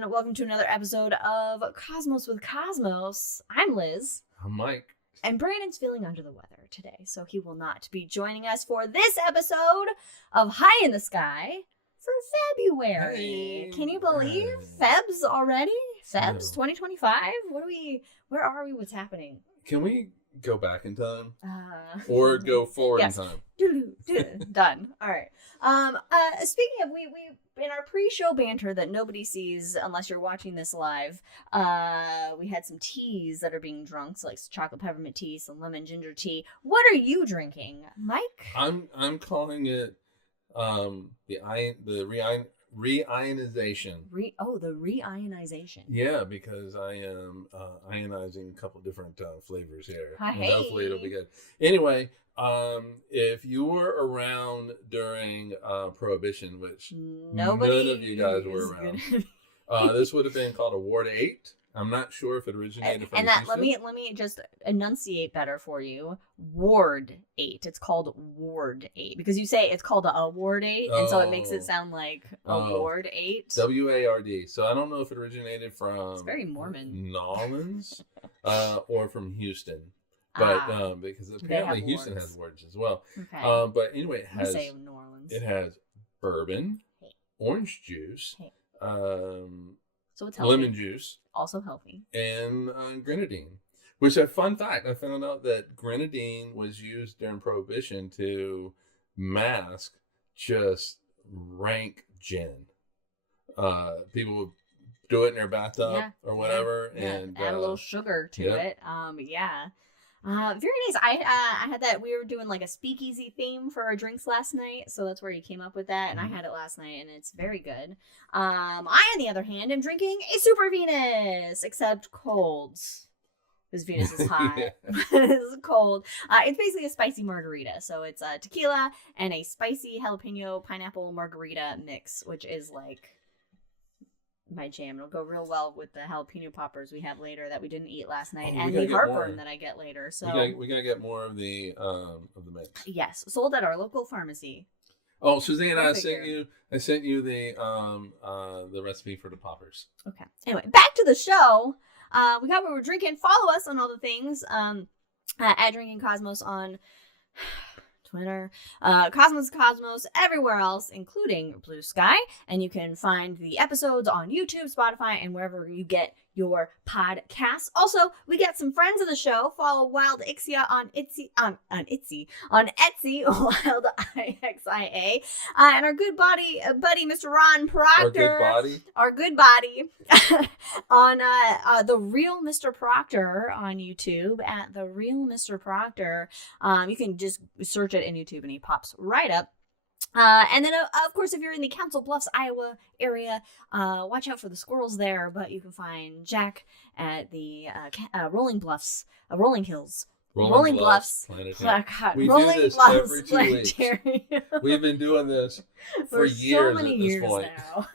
everyone. Welcome to another episode of Cosmos with Cosmos. I'm Liz. I'm Mike. And Brandon's feeling under the weather today, so he will not be joining us for this episode of High in the Sky for February. Hey. Can you believe Feb's already? Feb's No. 2025? Where are we? What's happening? Can we go back in time? Or go forward in time? Done. All right. Speaking of, we in our pre-show banter that nobody sees unless you're watching this live, we had some teas that are being drunk, so like chocolate peppermint tea, some lemon ginger tea. What are you drinking, Mike? I'm calling it the reionization. The reionization. Yeah, because I am ionizing a couple different flavors here. Hey. And hopefully it'll be good. Anyway, if you were around during Prohibition, which none of you guys were around, this would have been called a Ward 8. I'm not sure if it originated from Houston. Let me just enunciate better for you. Ward 8. It's called Ward 8 because you say it's called a Ward 8, and so it makes it sound like a Ward 8. WARD. So I don't know if it originated from It's very Mormon. Nolans or from Houston. But because apparently Houston has wards as well. Okay. But anyway, it has bourbon, Hey. orange juice, Hey. so it's healthy. lemon juice, Also healthy. and grenadine. Which a fun fact, I found out that grenadine was used during Prohibition to mask just rank gin. People would do it in their bathtub or whatever, and add a little sugar to it. Very nice. I had that. We were doing like a speakeasy theme for our drinks last night, so that's where he came up with that, and I had it last night, and it's very good. I, on the other hand, am drinking a Super Venus, except cold. Because Venus is hot. It's cold. It's basically a spicy margarita. So it's tequila and a spicy jalapeno pineapple margarita mix, which is like my jam. It'll go real well with the jalapeno poppers we have later that we didn't eat last night, and the heartburn that I get later. So we gotta get more of the mix. Yes, sold at our local pharmacy. Oh, Suzanne, I sent you the recipe for the poppers. Okay. Anyway, back to the show. We got what we're drinking. Follow us on all the things. At Drinking Cosmos on Twitter, Cosmos, everywhere else, including Blue Sky. And you can find the episodes on YouTube, Spotify, and wherever you get your podcasts. Also, we got some friends of the show. Follow Wildixia on Etsy, Wildixia, and our good buddy, Mr. Ron Proctor. Our good body, on the Real Mr. Proctor on YouTube at the Real Mr. Proctor. You can just search it in YouTube and he pops right up. And then, of course, if you're in the Council Bluffs, Iowa area, watch out for the squirrels there. But you can find Jack at the Rolling Bluffs, Rolling Hills. Rolling Bluffs. Planetarium. We do this every 2 weeks. We've been doing this for years so many at this years point. now.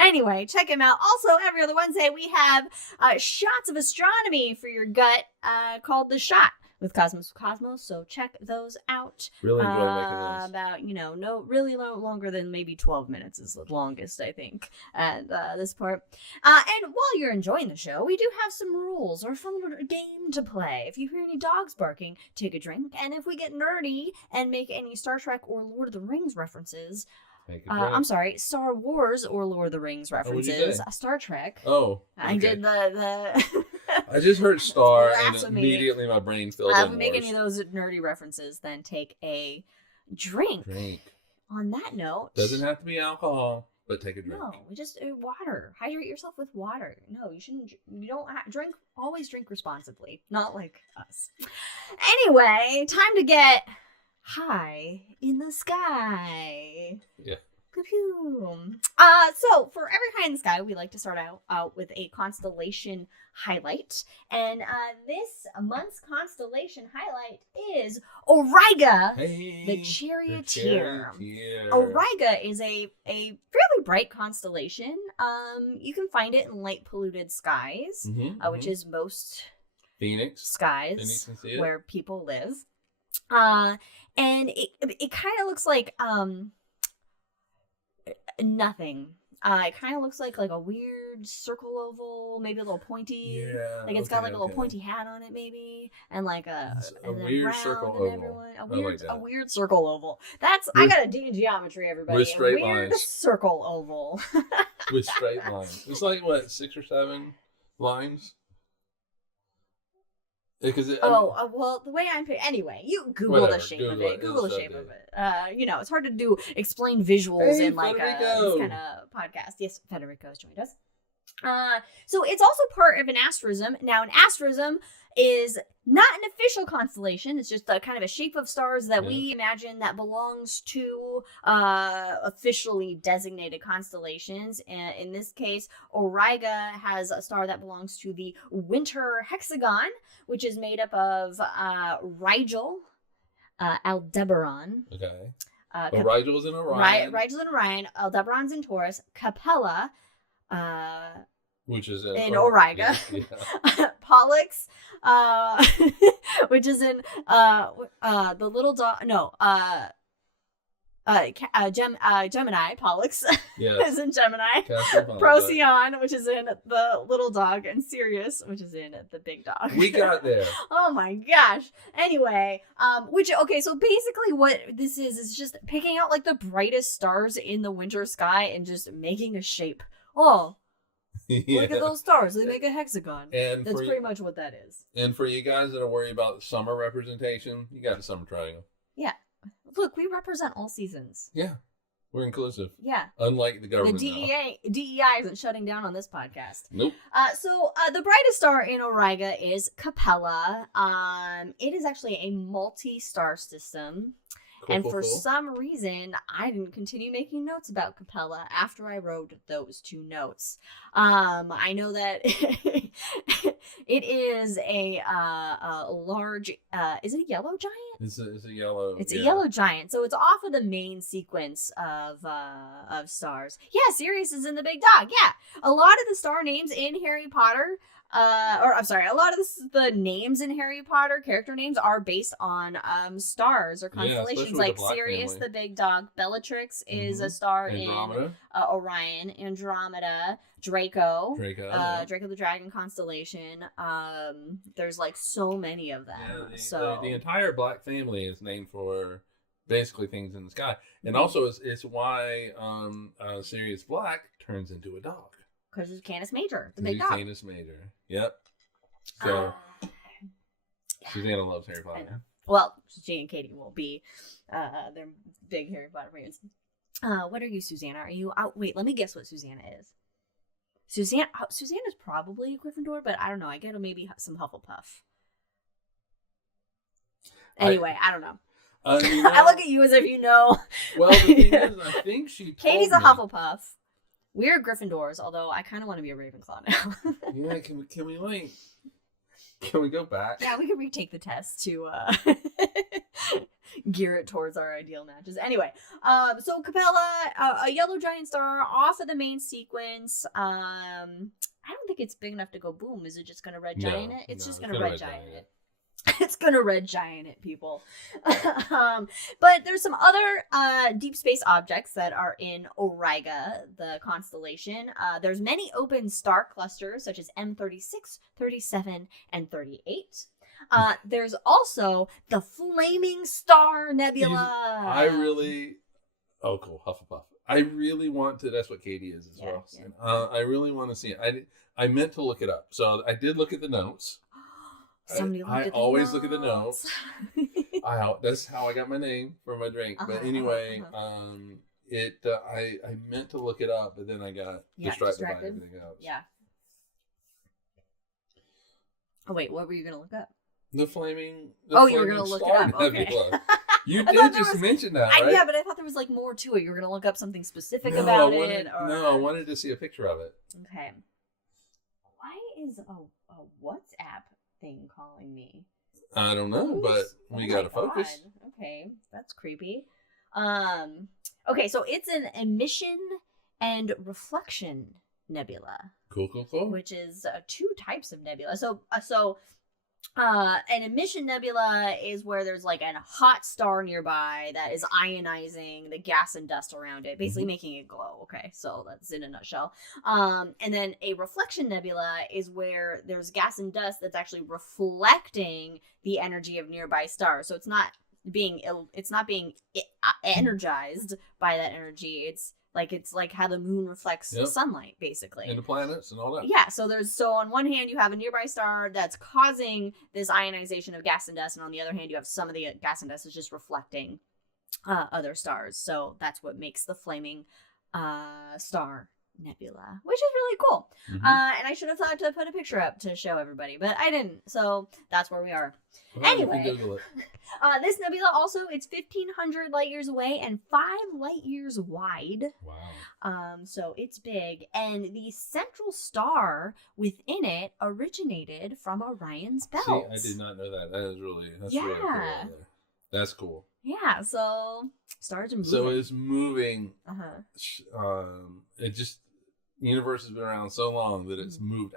Anyway, check him out. Also, every other Wednesday, we have shots of astronomy for your gut called The Shot with Cosmos. So check those out. Really enjoy making those. About, really longer than maybe 12 minutes is the longest, I think, at this part. And while you're enjoying the show, we do have some rules or a fun little game to play. If you hear any dogs barking, take a drink. And if we get nerdy and make any Star Trek or Lord of the Rings references, I'm sorry, Star Wars or Lord of the Rings references, Star Trek. Oh, okay. I did the I just heard Star and immediately my brain filled in. If we make any of those nerdy references, then take a drink. On that note, doesn't have to be alcohol, but take a drink. No, we just water. Hydrate yourself with water. No, you shouldn't. You don't drink. Always drink responsibly. Not like us. Anyway, time to get high in the sky. Yeah. Pew. So for every high in the sky, we like to start out with a constellation highlight. And this month's constellation highlight is Auriga, the Charioteer. Auriga is a fairly bright constellation. You can find it in light polluted skies, which is most Phoenix skies where people live. And it kind of looks like nothing. It kind of looks like a weird circle oval, maybe a little pointy. Yeah. Like it's got like a little pointy hat on it, maybe, and like a weird round circle and oval. everyone, Like a weird circle oval. That's I got a D in geometry, everybody. With straight weird lines. Circle oval. With straight lines. It's like what, 6 or 7 lines? Well, the way I'm anyway, you Google the shape of it. Google the shape of it. It's hard to explain visuals in like this kind of podcast. Yes, Federico's joined us. So it's also part of an asterism. Now, an asterism is not an official constellation. It's just a kind of a shape of stars that we imagine that belongs to officially designated constellations. And in this case, Auriga has a star that belongs to the winter hexagon, which is made up of Rigel, Aldebaran. Okay. Rigel's in Orion. Rigel's in Orion. Aldebaran's in Taurus. Capella, which is in Auriga. Yeah. Pollux, which is in the little dog. No, Gemini. Pollux is in Gemini. Procyon, which is in the little dog, and Sirius, which is in the big dog. We got there. Oh my gosh. Anyway, so basically what this is just picking out like the brightest stars in the winter sky and just making a shape. Oh, look at those stars. They make a hexagon. And that's pretty much what that is. And for you guys that are worried about summer representation, you got a summer triangle. Yeah. Look, we represent all seasons. Yeah. We're inclusive. Yeah. Unlike the government. The DEI isn't shutting down on this podcast. Nope. So the brightest star in Auriga is Capella. It is actually a multi-star system. Cool, and for some reason, I didn't continue making notes about Capella after I wrote those 2 notes. I know that it is a large. Is it a yellow giant? It's a yellow. It's a yellow giant, so it's off of the main sequence of stars. Yeah, Sirius is in the big dog. Yeah, a lot of the star names in Harry Potter. A lot of the names in Harry Potter, character names, are based on stars or constellations, like Sirius, the big dog. Bellatrix is a star Andromeda. In Orion. Andromeda. Draco the dragon constellation. There's like so many of them. Yeah, the entire Black family is named for basically things in the sky, and also it's why Sirius Black turns into a dog. Because it's Canis Major, the big dog. Canis Major. Yep. So, Susanna loves Harry Potter. Well, she and Katie will be. They're big Harry Potter fans. What are you, Susanna? Are you out? Wait, let me guess what Susanna is. Susanna's probably a Gryffindor, but I don't know. I get maybe some Hufflepuff. Anyway, I don't know. I look at you as if you know. Well, the thing is, I think she told Katie's a Hufflepuff. We're Gryffindors, although I kind of want to be a Ravenclaw now. Yeah, can we go back? Yeah, we can retake the test to gear it towards our ideal matches. Anyway, so Capella, a yellow giant star off of the main sequence. I don't think it's big enough to go boom. Is it just going to red giant it? It's just going to red giant it. It's gonna red giant it, people. But there's some other deep space objects that are in Auriga, the constellation. There's many open star clusters, such as M36, 37, and 38. There's also the Flaming Star Nebula. Oh, cool, Hufflepuff. I really want to. That's what Katie is as well. Yeah. I really want to see it. I meant to look it up, so I did look at the notes. I always look at the notes. That's how I got my name for my drink. But anyway, I meant to look it up, but then I got distracted by everything else. Yeah. Oh wait, what were you gonna look up? The flaming. You were gonna look it up. Okay. You did just mention that, right? Yeah, but I thought there was like more to it. You were gonna look up something specific about it. No, I wanted to see a picture of it. Okay. Why is a WhatsApp thing calling me? I don't know, but we gotta focus. Okay, that's creepy. Okay, so it's an emission and reflection nebula. Cool. Which is 2 types of nebula. So An emission nebula is where there's like a hot star nearby that is ionizing the gas and dust around it, basically making it glow. Okay, so that's in a nutshell. And then a reflection nebula is where there's gas and dust that's actually reflecting the energy of nearby stars. So it's not being energized by that energy. It's like how the moon reflects sunlight, basically. And the planets and all that. Yeah, so on one hand you have a nearby star that's causing this ionization of gas and dust, and on the other hand you have some of the gas and dust is just reflecting other stars. So that's what makes the flaming star nebula, which is really cool. And I should have thought to put a picture up to show everybody, but I didn't. So that's where we are. Well, anyway, this nebula also, it's 1,500 light years away and 5 light years wide. Wow. So it's big, and the central star within it originated from Orion's belt. See, I did not know that. That's really cool. That's cool. Yeah, so stars are moving. So it's moving. It just, the universe has been around so long that it's moved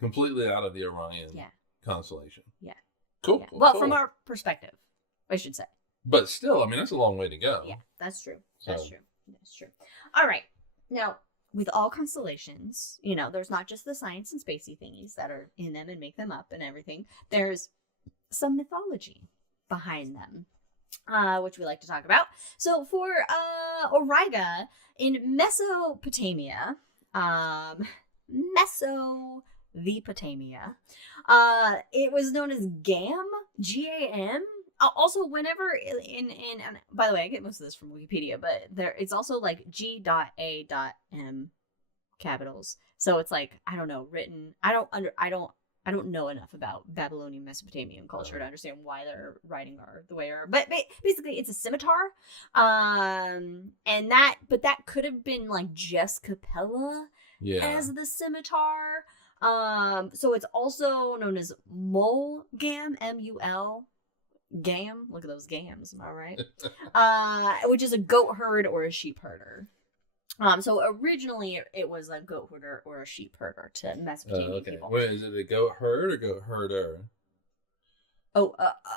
completely out of the Orion constellation. Yeah. Cool. Yeah. Cool, well, cool. from our perspective, I should say. But still, I mean, that's a long way to go. Yeah, that's true. That's true. All right. Now, with all constellations, there's not just the science and spacey thingies that are in them and make them up and everything. There's some mythology behind them, which we like to talk about. So for Auriga in Mesopotamia, it was known as Gam, G-A-M. Also, whenever and by the way, I get most of this from Wikipedia, but it's also like G.A.M capitals. So it's like, I don't know, written. I don't know enough about Babylonian Mesopotamian culture to understand why their writing are the way they are. But basically, it's a scimitar. And that could have been like just Capella as the scimitar. So it's also known as Mulgam, M-U-L. Gam, look at those gams, am I right? Which is a goat herd or a sheep herder. So originally it was a goat herder or a sheep herder to Mesopotamian people. Wait, is it a goat herd or goat herder? Oh,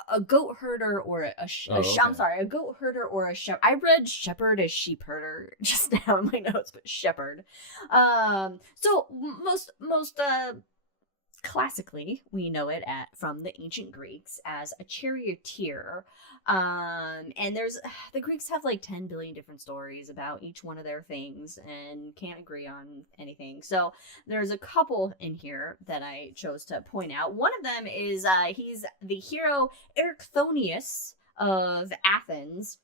a goat herder or I'm sorry, a goat herder or a shepherd. I read shepherd as sheep herder just now in my notes, but shepherd. So most classically, we know it from the ancient Greeks as a charioteer. And the Greeks have like 10 billion different stories about each one of their things and can't agree on anything. So there's a couple in here that I chose to point out. One of them is he's the hero Erichthonius of Athens,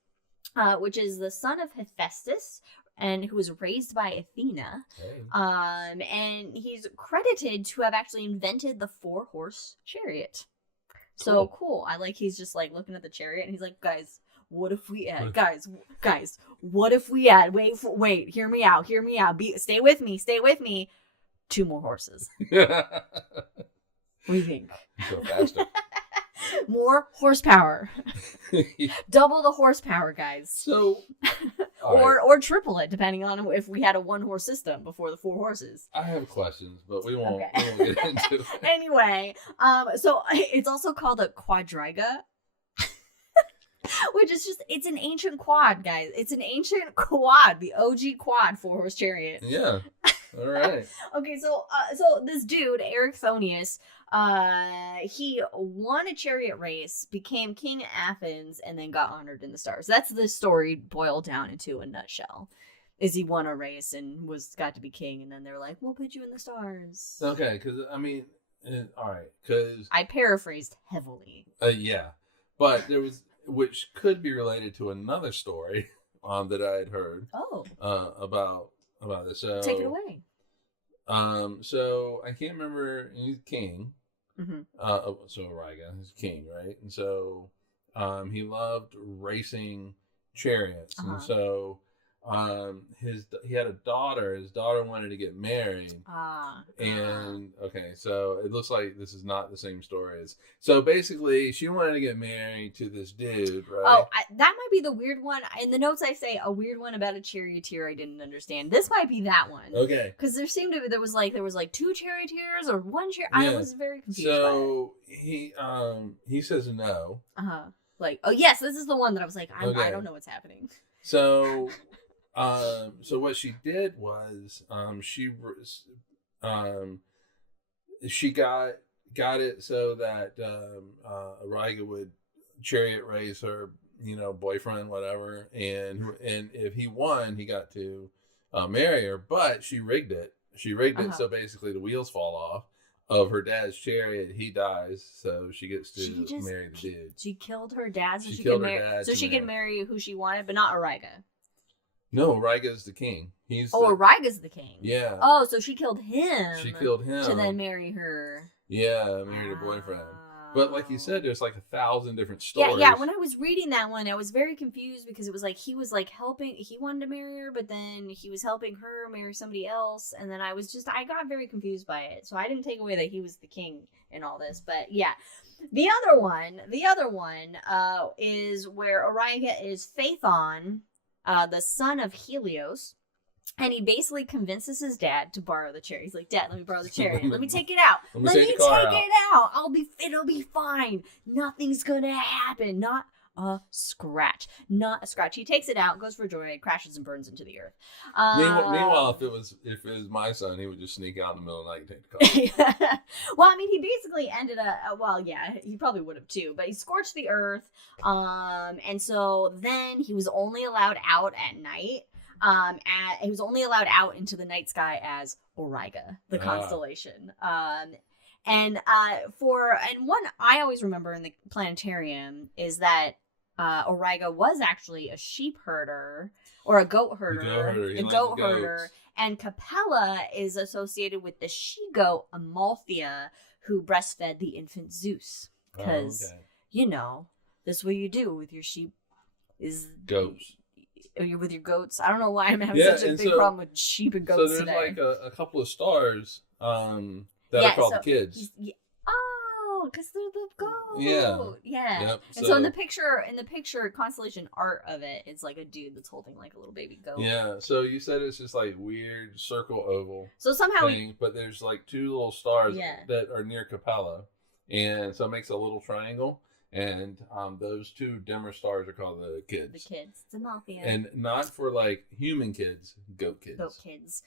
which is the son of Hephaestus, and who was raised by Athena. And he's credited to have actually invented the 4-horse chariot. So cool. I like, he's just like looking at the chariot and he's like, guys, what if we add, guys, what if we add, wait, hear me out. Stay with me. 2 more horses. What do you think? Go faster. More horsepower. Double the horsepower, guys. So, or triple it, depending on if we had a 1-horse system before the 4 horses. I have questions, but we won't get into it. Anyway, so it's also called a quadriga, which is it's an ancient quad, guys. It's an ancient quad, the OG quad 4-horse chariot. Yeah. All right. Okay, so this dude, Erichthonius, he won a chariot race, became king of Athens, and then got honored in the stars. That's the story boiled down into a nutshell. Is he won a race and got to be king, and then they're like, we'll put you in the stars. Okay, because, I mean, all right, because... I paraphrased heavily. Yeah, but there was, which could be related to another story that I had heard about this. So, take it away. So I can't remember. He's king. Mm-hmm. So Auriga, he's king, right? And so, he loved racing chariots, and so, he had a daughter. His daughter wanted to get married. And okay, so it looks like this is not the same story as. So basically, she wanted to get married to this dude, right? Oh, that might be the weird one. In the notes, I say a weird one about a charioteer I didn't understand. This might be that one. Okay. Because there seemed to be there was like 2 charioteers or 1 chariot. Yeah. I was very confused. So he says no. Like, oh yes, this is the one that I was like, I don't know what's happening. So, so what she did was, she got it so that Ariga would chariot race her, boyfriend, whatever, and if he won, he got to marry her. But she rigged it. It so basically the wheels fall off of her dad's chariot. He dies, so she gets to marry the dude. She killed her dad, so she could marry who she wanted, but not Ariga. No, Ariga's the king. Ariga's the king. Yeah. Oh, so she killed him. She killed him to then marry her. Yeah, marry her boyfriend. But like you said, there's like 1,000 different stories. Yeah. When I was reading that one, I was very confused because it was like he was like helping. He wanted to marry her, but then he was helping her marry somebody else, and then I got very confused by it. So I didn't take away that he was the king in all this, but yeah. The other one is where Ariga is Phaethon, the son of Helios. And he basically convinces his dad to borrow the chariot. He's like, Dad, let me borrow the chariot. Let me take it out. Let me take it out. It'll be fine. Nothing's gonna happen. Not a scratch. He takes it out, goes for a joyride, crashes and burns into the earth. Meanwhile, if it was my son, he would just sneak out in the middle of the night and take the car. Well, I mean, he basically ended up. Well, yeah, he probably would have too. But he scorched the earth. And so then he was only allowed out at night. He was only allowed out into the night sky as Ariga, the constellation. And one I always remember in the planetarium is that Ariga was actually a sheep herder or a goat herder. And Capella is associated with the she-goat Amalthea, who breastfed the infant Zeus. Because, this is what you do with your sheep is goats. With your goats. I don't know why I'm having such a big problem with sheep and goats today. So there's like a couple of stars that are called kids. Because they're the goat. Yeah. Yep. And so in the picture, constellation art of it, it's like a dude that's holding like a little baby goat. Yeah. So you said it's just like weird circle oval. So somehow but there's like 2 little stars that are near Capella, and so it makes a little triangle. And those 2 dimmer stars are called the kids. The kids. It's Amalthea. And not for like human kids, goat kids. Goat kids.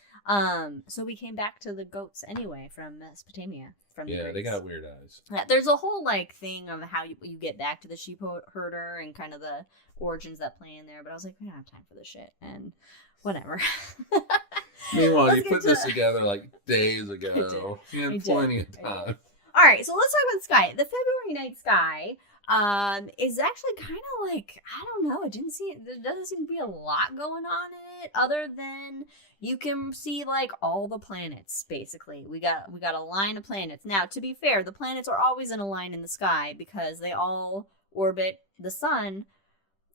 So we came back to the goats anyway from Mesopotamia. They got weird eyes. Yeah, there's a whole like thing of how you get back to the sheep herder and kind of the origins that play in there. But I was like, we don't have time for this shit. And whatever. Meanwhile, you put this together like days ago. You had plenty of time. All right, so let's talk about the sky. The February night sky is actually kind of like, I don't know, there doesn't seem to be a lot going on in it other than you can see like all the planets basically. We got a line of planets. Now, to be fair, the planets are always in a line in the sky because they all orbit the sun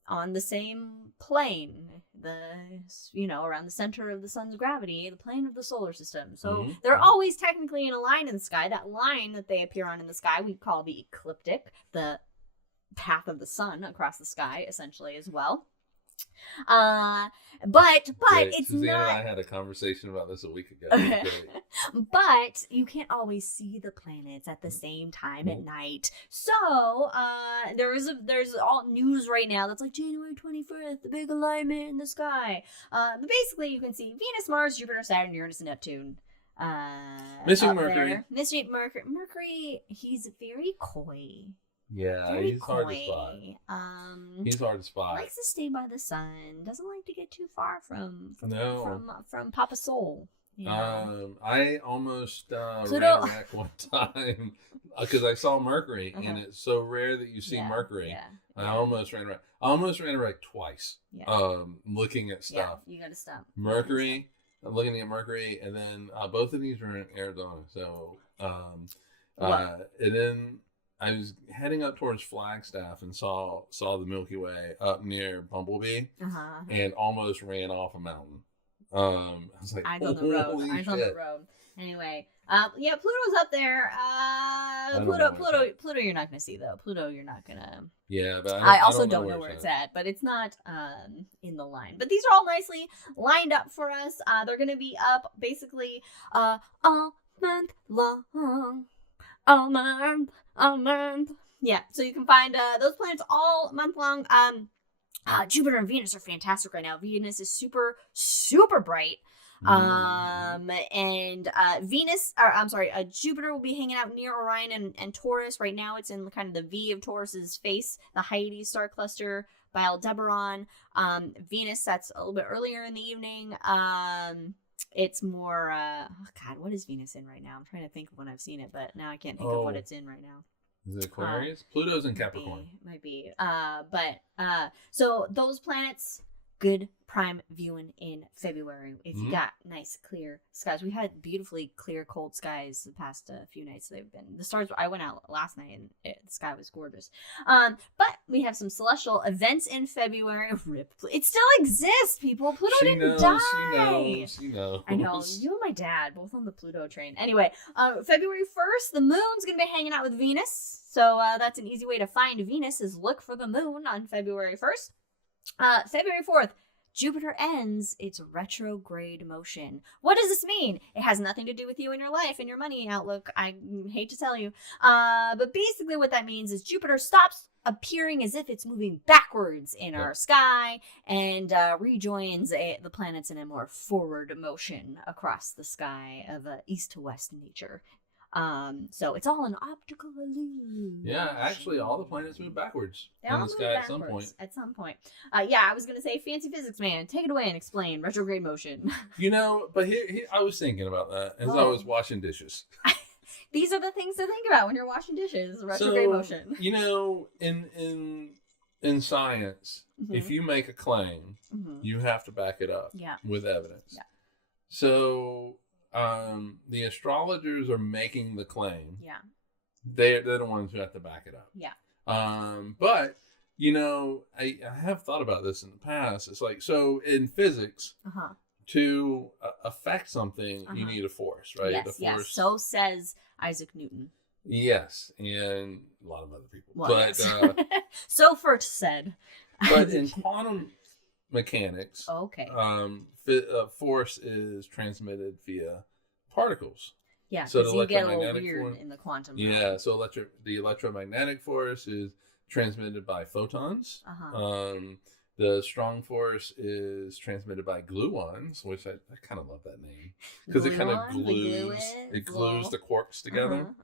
on the same plane, around the center of the sun's gravity, the plane of the solar system. So they're always technically in a line in the sky. That line that they appear on in the sky, we call the ecliptic, the path of the sun across the sky, essentially, as well. But it's Suzanne not. and I had a conversation about this a week ago. Okay. But you can't always see the planets at the same time at night. So there's all news right now that's like January 21st, the big alignment in the sky. But basically, you can see Venus, Mars, Jupiter, Saturn, Uranus, and Neptune. Missing Mercury. Missing Mercury. He's very coy. Yeah, very he's coy. hard to spot. He's hard to spot. He likes to stay by the sun. Doesn't like to get too far from Papa Soul. I almost ran a wreck one time because I saw Mercury, and it's so rare that you see Mercury. Yeah. I almost ran a wreck. I almost ran a wreck twice. Yeah. Looking at stuff. Yeah, you gotta stop. Mercury. I'm looking at Mercury, and then both of these were in Arizona. So, and then I was heading up towards Flagstaff and saw the Milky Way up near Bumblebee, and almost ran off a mountain. I was like, eyes on the road. Eyes on the road. Anyway, yeah, Pluto's up there. Pluto, you're not gonna see though. Pluto, you're not gonna. Yeah, but I also don't know where it's at, but it's not in the line. But these are all nicely lined up for us. They're gonna be up basically all month long. All month. Yeah, so you can find those planets all month long. Jupiter and Venus are fantastic right now. Venus is super, super bright. Jupiter will be hanging out near Orion and Taurus. Right now it's in kind of the V of Taurus's face, the Hyades star cluster by Aldebaran. Venus, that's a little bit earlier in the evening. It's more, what is Venus in right now? I'm trying to think of when I've seen it, but now I can't think of what it's in right now. Is it Aquarius? Pluto's in Capricorn. Might be. So those planets, good prime viewing in February. If you got nice clear skies. We had beautifully clear, cold skies the past few nights they've been. The stars, I went out last night and the sky was gorgeous. But we have some celestial events in February. RIP. It still exists, people. Pluto didn't die. She knows. I know. You and my dad, both on the Pluto train. Anyway, February 1st, the moon's going to be hanging out with Venus. So that's an easy way to find Venus is look for the moon on February 1st. February 4th, Jupiter ends its retrograde motion. What does this mean? It has nothing to do with you and your life and your money outlook. I hate to tell you. But basically what that means is Jupiter stops appearing as if it's moving backwards in our sky and rejoins the planets in a more forward motion across the sky of east to west nature. So it's all an optical illusion. Yeah, actually, all the planets move backwards in the sky at some point. I was gonna say, fancy physics man, take it away and explain retrograde motion. But here I was thinking about that as I was washing dishes. These are the things to think about when you're washing dishes. Retrograde motion. In science, if you make a claim, you have to back it up with evidence. Yeah. So. The astrologers are making the claim. Yeah. They're the ones who have to back it up. Yeah. But, I have thought about this in the past. It's like, so in physics, to affect something, you need a force, right? Yes, the force. Yes. So says Isaac Newton. Yes. And a lot of other people. Well, but, yes. So first said. But in quantum mechanics, force is transmitted via particles. Yeah, so you get a little weird in the quantum realm. Yeah, so the electromagnetic force is transmitted by photons. The strong force is transmitted by gluons, which I kind of love that name because it kind of glues the quarks together.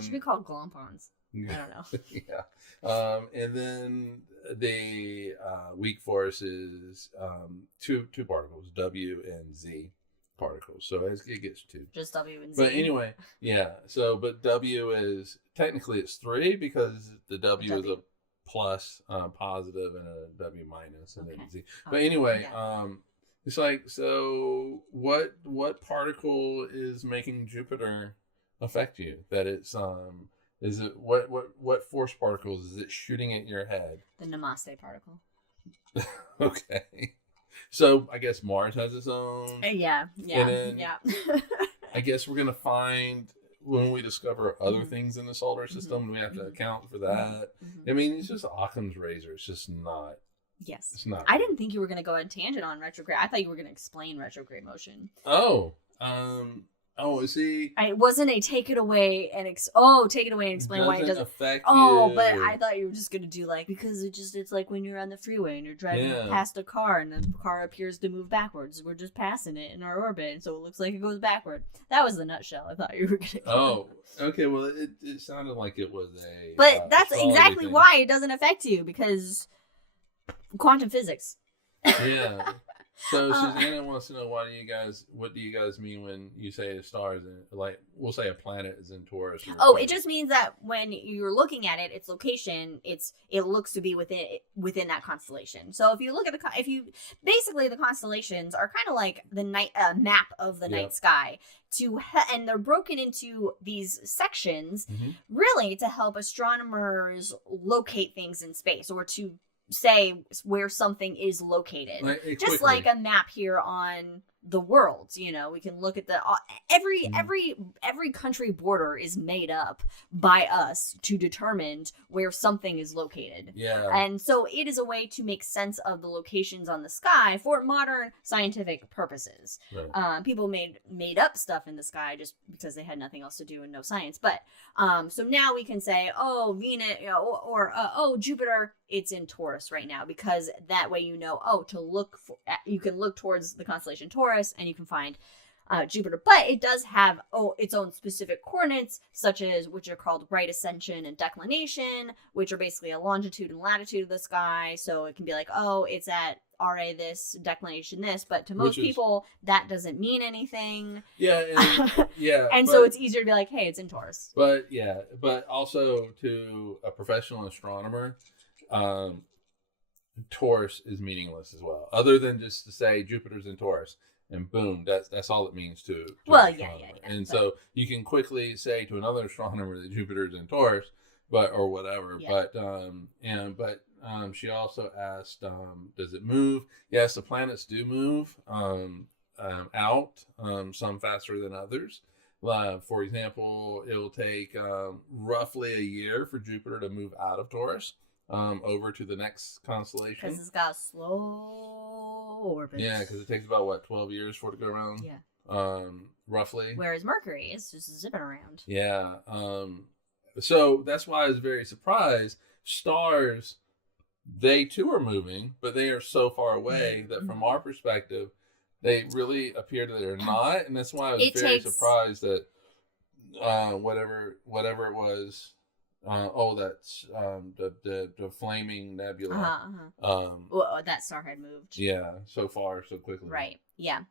Should be called glompons. I don't know. Yeah. And then the weak force is two particles, W and Z particles. So it gets two. Just W and Z. But anyway, yeah. So, but W is, technically it's three because the W is a plus, positive, and a W minus, and then Z. But anyway, it's like, so what particle is making Jupiter affect you? That it's is it what force particles is it shooting at your head? The Namaste particle. Okay. So I guess Mars has its own. Yeah. I guess we're gonna find when we discover other things in the solar system, we have to account for that. I mean, it's just Occam's razor. It's just not. Yes. It's not. I didn't think you were gonna go on tangent on retrograde. I thought you were gonna explain retrograde motion. See, it wasn't a take it away and explain why it doesn't affect you. But I thought you were just gonna do because it's like when you're on the freeway and you're driving past a car and the car appears to move backwards. We're just passing it in our orbit, and so it looks like it goes backward. That was the nutshell. I thought you were gonna. Okay. Well, it sounded like it was a. But that's exactly why it doesn't affect you, because quantum physics. Yeah. So Susanna wants to know what do you guys mean when you say a star is in, like, we'll say a planet is in Taurus? It just means that when you're looking at it, its location, it looks to be within that constellation. So if you look at basically the constellations are kind of like the night map of the night sky and they're broken into these sections really to help astronomers locate things in space or to say where something is located, just like a map here on the world. We can look at the every country border is made up by us to determine where something is located. And so it is a way to make sense of the locations on the sky for modern scientific purposes. People made up stuff in the sky just because they had nothing else to do and no science, but so now we can say, oh, Venus, or oh, Jupiter, it's in Taurus right now, because that way to look for, you can look towards the constellation Taurus and you can find Jupiter. But it does have its own specific coordinates, which are called right ascension and declination, which are basically a longitude and latitude of the sky. So it can be like, oh, it's at RA this, declination this, but to most people that doesn't mean anything. And so it's easier to be like, hey, it's in Taurus. But also to a professional astronomer, Taurus is meaningless as well, other than just to say Jupiter's in Taurus and boom, that's all it means to and so you can quickly say to another astronomer that Jupiter's in Taurus, or whatever. She also asked, does it move? Yes, the planets do move out, some faster than others. For example, it'll take roughly a year for Jupiter to move out of Taurus over to the next constellation. Because it's got slow orbits. Yeah, because it takes about 12 years for it to go around. Yeah. Roughly. Whereas Mercury is just zipping around. Yeah. So that's why I was very surprised. Stars, they too are moving, but they are so far away that from our perspective, they really appear that they're not. And that's why I was very surprised that whatever it was. That's the flaming nebula. Well, that star had moved. Yeah, so far, so quickly. Right. Yeah.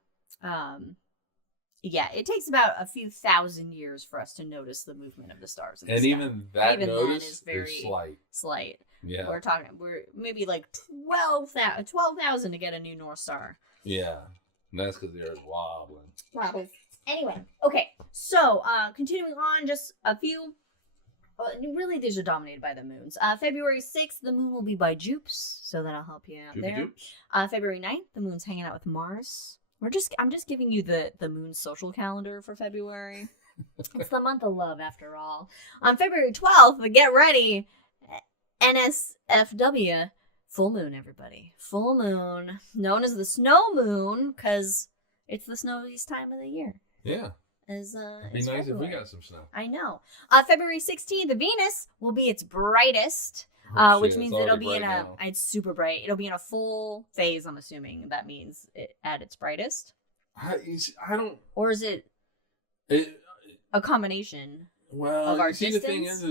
It takes about a few thousand years for us to notice the movement of the stars in the sky. Even that is very slight. Yeah. We're maybe like 12,000 to get a new North Star. Yeah. And that's because the Earth's wobbling. Anyway, okay. So, continuing on, just a few. Really, these are dominated by the moons. February 6th, the moon will be by Jupes, so that'll help you out there. February 9th, the moon's hanging out with Mars. I'm just giving you the moon's social calendar for February. It's the month of love, after all. On February 12th, get ready, NSFW, full moon, everybody. Full moon, known as the snow moon, because it's the snowiest time of the year. Yeah. It'd be nice if we got some snow. I know. February 16th, the Venus will be its brightest, which means it'll be it's super bright. It'll be in a full phase, I'm assuming. That means at its brightest. I don't. Or is it a combination? Well, of our distance? The thing is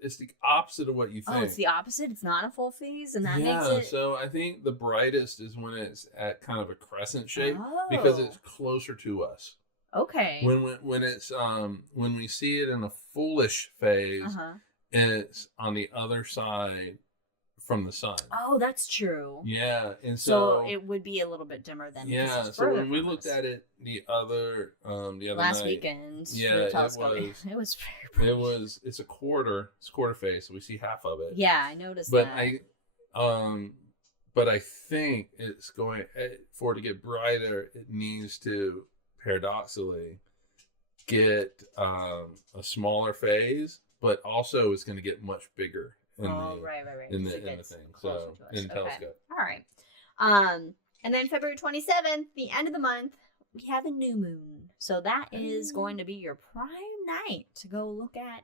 it's the opposite of what you think. Oh, it's the opposite? It's not a full phase? And that makes it... so I think the brightest is when it's at kind of a crescent shape because it's closer to us. Okay. When it's when we see it in a foolish phase, it's on the other side from the sun. Oh, that's true. Yeah, and so it would be a little bit dimmer than. Yeah, so when we looked at it the other last night, weekend, yeah, it was very bright. It's a quarter phase, so we see half of it. Yeah, I noticed that. But I think it's going for it to get brighter. It needs to paradoxically get a smaller phase, but also it's going to get much bigger in the thing. So in the telescope. All right. And then February 27th, the end of the month, we have a new moon. So that is going to be your prime night to go look at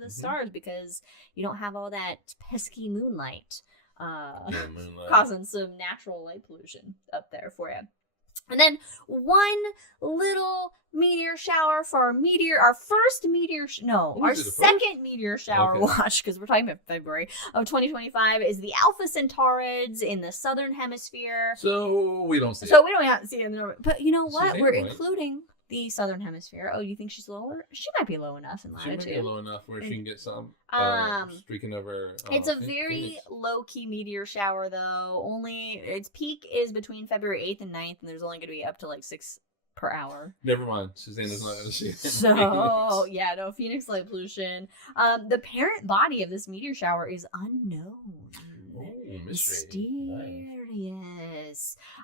the stars, because you don't have all that pesky moonlight causing some natural light pollution up there for you. And then one little meteor shower for our first meteor, our second meteor shower watch, because we're talking about February of 2025, is the Alpha Centaurids in the southern hemisphere. So we don't see it. So we don't have to see it. But you know what? We're including the southern hemisphere. Oh, you think she's lower? She might be low enough in latitude. She might be low enough where she can get some streaking over. It's a very low-key meteor shower, though. Only its peak is between February 8th and 9th, and there's only going to be up to like 6 per hour. Never mind. Susanna's not going to see it. So, yeah, no, Phoenix light pollution. The parent body of this meteor shower is unknown. Oh, mysterious.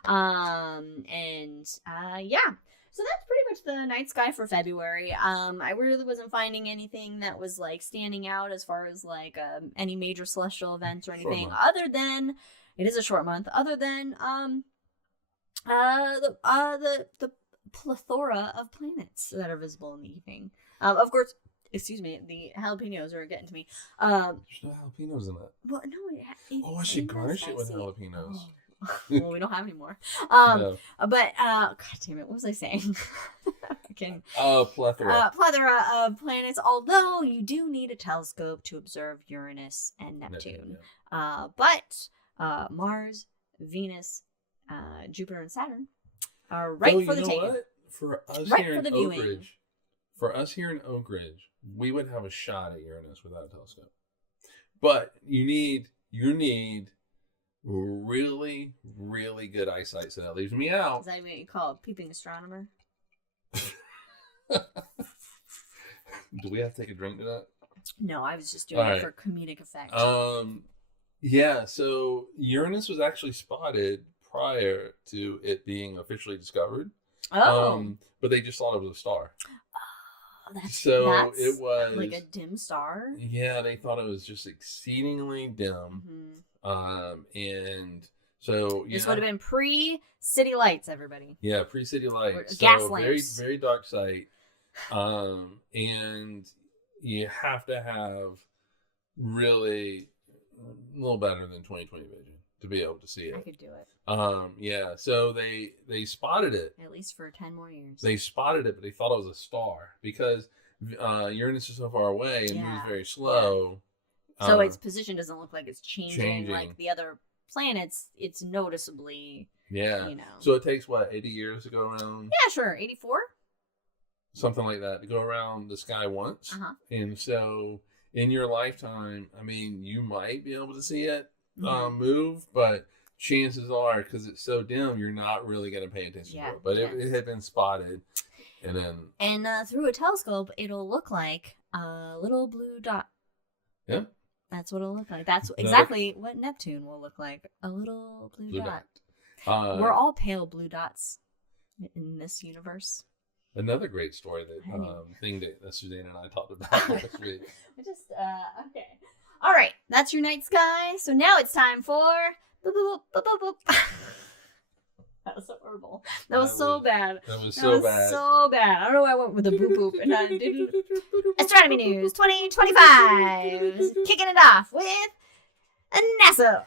Nice. Yeah. So that's pretty much the night sky for February. I really wasn't finding anything that was like standing out as far as like any major celestial events or anything, other than it is a short month. Other than the plethora of planets that are visible in the evening. Of course, excuse me, the jalapenos are getting to me. There's no jalapenos in it. Well, no, I should garnish it with jalapenos. Oh. Well, we don't have any more. No. But god damn it, what was I saying? Plethora of planets. Although you do need a telescope to observe Uranus and Neptune. But Mars, Venus, Jupiter, and Saturn are right for the taking. What? For us right here for the in viewing. Oak Ridge, for us here in Oak Ridge, we would have a shot at Uranus without a telescope. But you need really, really good eyesight, so that leaves me out. Is that what you call a peeping astronomer? Do we have to take a drink to that? No, I was just doing it for comedic effect. Yeah, so Uranus was actually spotted prior to it being officially discovered. Oh. But they just thought it was a star. That's it was like a dim star. Yeah, they thought it was just exceedingly dim. Mm-hmm. And so this would have been pre-city lights, everybody. Yeah, pre-city lights. Gas lamps. Very, very dark sight. And you have to have really a little better than 20/20 vision to be able to see it. I could do it. Yeah. So they spotted it. At least for 10 more years. They spotted it, but they thought it was a star because Uranus is so far away and moves very slow. Yeah. So its position doesn't look like it's changing like the other planets. It's noticeably. Yeah. You know. So it takes 80 years to go around? Yeah, sure. 84? Something like that, to go around the sky once. And so in your lifetime, I mean, you might be able to see it move, but chances are, because it's so dim, you're not really going to pay attention to it. But it had been spotted. And through a telescope, it'll look like a little blue dot. Yeah. That's what it'll look like. That's exactly what Neptune will look like. A little blue dot. We're all pale blue dots in this universe. Another great story thing that Suzanne and I talked about last week. Okay. All right, that's your night sky. So now it's time for. That was so horrible. That was so bad. That was so bad. I don't know why I went with the boop boop and I didn't. Astronomy News 2025. Kicking it off with NASA.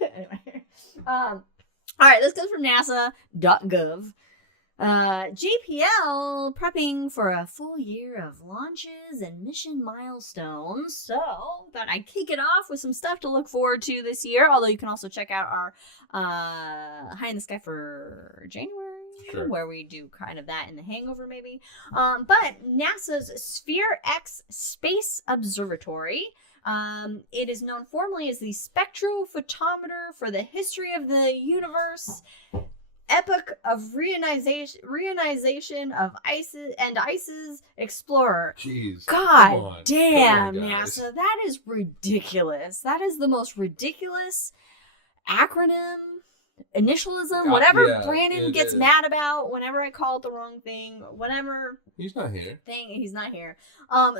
Anyway. All right, this goes from NASA.gov. JPL prepping for a full year of launches and mission milestones. So, thought I'd kick it off with some stuff to look forward to this year. Although you can also check out our High in the Sky for January, where we do kind of that in the hangover, maybe. But NASA's Sphere X Space Observatory. It is known formally as the spectrophotometer for the history of the universe. Epoch of reionization of ICE's Explorer. Jeez. God damn, NASA. That is ridiculous. That is the most ridiculous acronym, initialism, whatever Brandon gets mad about whenever I call it the wrong thing, whatever. He's not here. He's not here.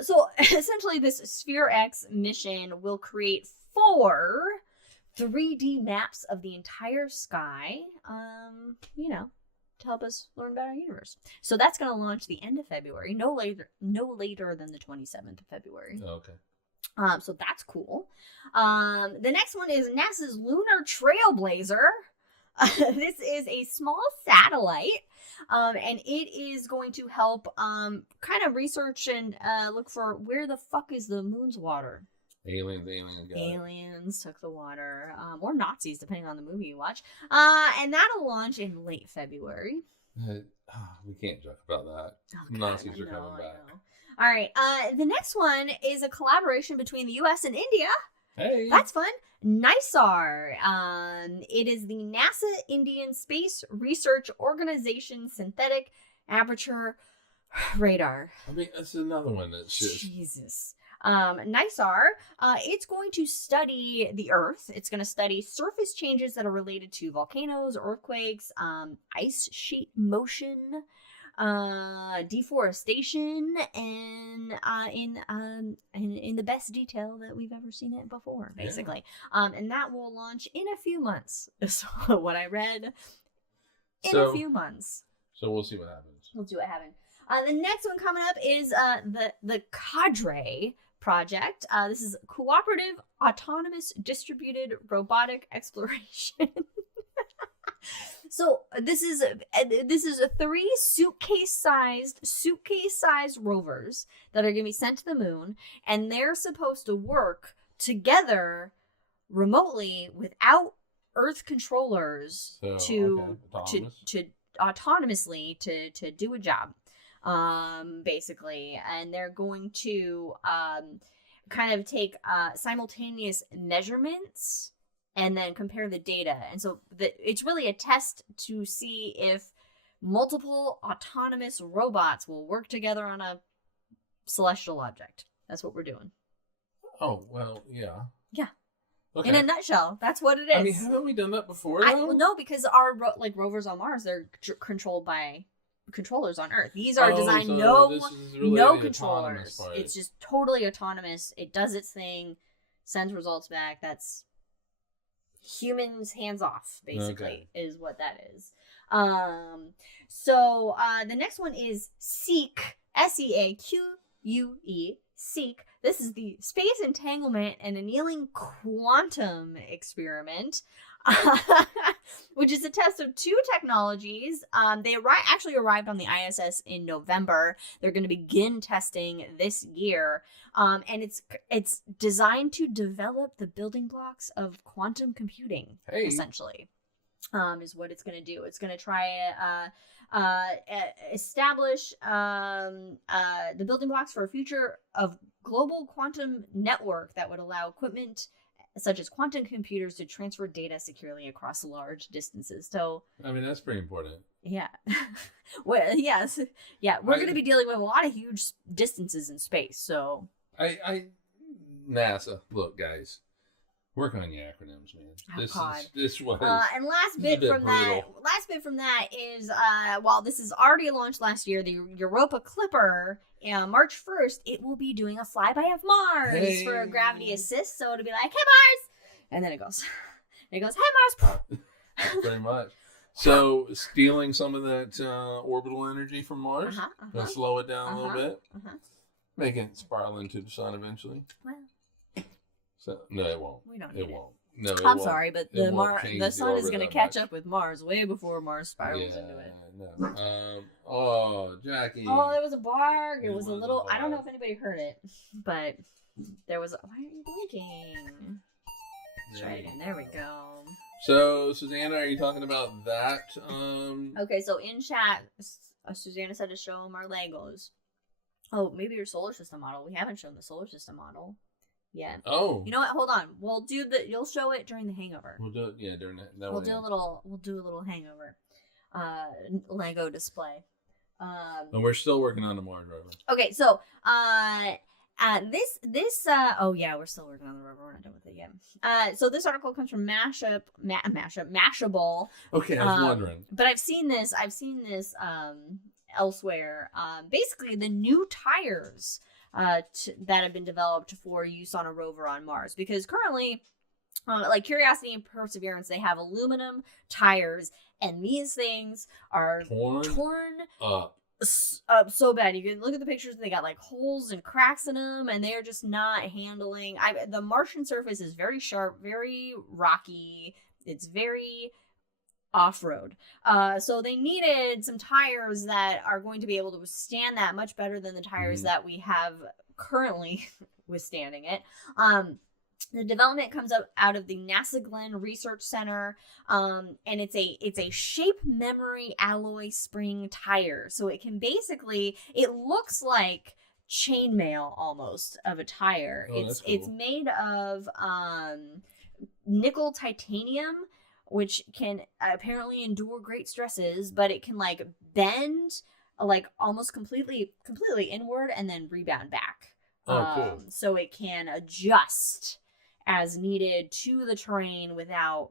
So essentially this Sphere X mission will create 4 3D maps of the entire sky, to help us learn about our universe. So that's going to launch the end of February, no later than the 27th of February. Oh, okay. So that's cool. The next one is NASA's Lunar Trailblazer. This is a small satellite, and it is going to help kind of research and look for where the fuck is the moon's water. Aliens got Aliens took the water, or Nazis, depending on the movie you watch. And that'll launch in late February. We can't joke about that. Oh, Nazis are coming back. All right. The next one is a collaboration between the U.S. and India. Hey, That's fun. NISAR. It is the NASA Indian Space Research Organization Synthetic Aperture Radar. I mean, that's another one that's just Jesus. NISAR, it's going to study the Earth. It's going to study surface changes that are related to volcanoes, earthquakes, ice sheet motion, deforestation, and in the best detail that we've ever seen it before, basically. Yeah. And that will launch in a few months. So what I read, a few months. So we'll see what happens. We'll see what happens. The next one coming up is the Cadre project. This is cooperative, autonomous, distributed robotic exploration. So this is a 3 suitcase-sized rovers that are going to be sent to the moon, and they're supposed to work together remotely without Earth controllers to autonomously to do a job. Basically, and they're going to kind of take simultaneous measurements and then compare the data. And so it's really a test to see if multiple autonomous robots will work together on a celestial object. That's what we're doing. Oh, well, yeah. Yeah. Okay. In a nutshell, that's what it is. I mean, haven't we done that before? No, because our rovers on Mars, they're controlled by controllers on Earth. These are designed no controllers. It's just totally autonomous. It does its thing, sends results back. That's humans hands off, basically, is what that is. So the next one is SEAQUE, SEAQUE, SEAQUE. This is the Space Entanglement and Annealing Quantum Experiment, which is a test of 2 technologies. They actually arrived on the ISS in November. They're going to begin testing this year. And it's designed to develop the building blocks of quantum computing, essentially, is what it's going to do. It's going to try establish the building blocks for a future of global quantum network that would allow equipment such as quantum computers to transfer data securely across large distances. So, I mean, that's pretty important. Yeah. Well, yes. Yeah, we're going to be dealing with a lot of huge distances in space. So, NASA, look, guys, work on your acronyms, man. This was and last bit from that is while this is already launched last year, the Europa Clipper, March 1st, it will be doing a flyby of Mars for a gravity assist. So it'll be like, hey Mars, and then it goes, hey Mars. Pretty much. So stealing some of that orbital energy from Mars, and slow it down a little bit, making it spiral into the sun eventually. Well. So, no, it won't. We don't. It won't. No, I'm sorry, but the sun is going to catch up with Mars way before Mars spirals into it. No. Oh, Jackie. Oh, there was a bark. It was a little. I don't know if anybody heard it, but there was. Why aren't you blinking? Let's try it again. There we go. So, Susanna, are you talking about that? Okay, so in chat, Susanna said to show them our Legos. Oh, maybe your solar system model. We haven't shown the solar system model. Yeah. Oh. You know what? Hold on. You'll show it during the hangover. We'll do it. Yeah, during that. We'll do a little hangover, Lego display. And we're still working on the Mars rover. Okay, so oh yeah, we're still working on the rover. We're not done with it yet. So this article comes from Mashable. Okay, I was wondering. But I've seen this elsewhere. Basically, the new tires that have been developed for use on a rover on Mars, because currently, like Curiosity and Perseverance, they have aluminum tires, and these things are torn up so bad. You can look at the pictures; they got like holes and cracks in them, and they are just not handling. The Martian surface is very sharp, very rocky. It's very off-road. So they needed some tires that are going to be able to withstand that much better than the tires that we have currently withstanding it. The development comes out of the NASA Glenn Research Center, and it's a shape memory alloy spring tire. So it can basically, it looks like chainmail almost of a tire. That's cool. It's made of nickel titanium, which can apparently endure great stresses, but it can like bend like almost completely inward and then rebound back. Cool. So it can adjust as needed to the terrain without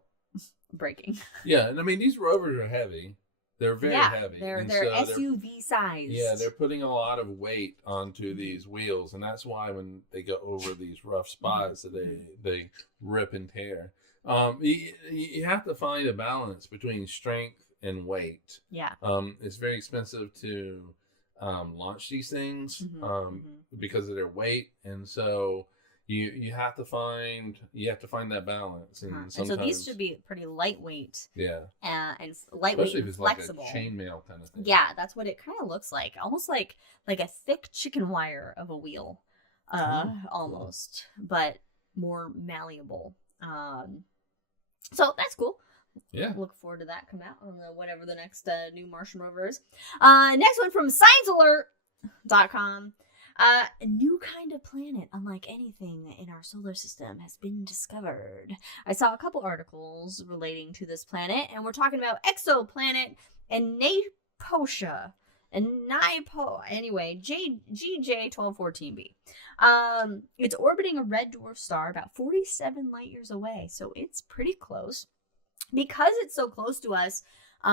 breaking. Yeah, and I mean these rovers are heavy. They're very heavy. They're so SUV sized. Yeah, they're putting a lot of weight onto these wheels, and that's why when they go over these rough spots, that they rip and tear. You have to find a balance between strength and weight. Yeah. It's very expensive to launch these things because of their weight, and so you have to find that balance. And so these should be pretty lightweight. Yeah. And lightweight, especially if it's flexible. Like a chainmail kind of thing. Yeah, that's what it kind of looks like, almost like a thick chicken wire of a wheel, almost, cool. But more malleable. So that's cool. Yeah. Look forward to that come out on whatever the next new Martian rover is. Next one from ScienceAlert.com. A new kind of planet, unlike anything in our solar system, has been discovered. I saw a couple articles relating to this planet, and we're talking about exoplanet Nepotia. Anyway, GJ1214b. It's orbiting a red dwarf star about 47 light years away, so it's pretty close. Because it's so close to us, He's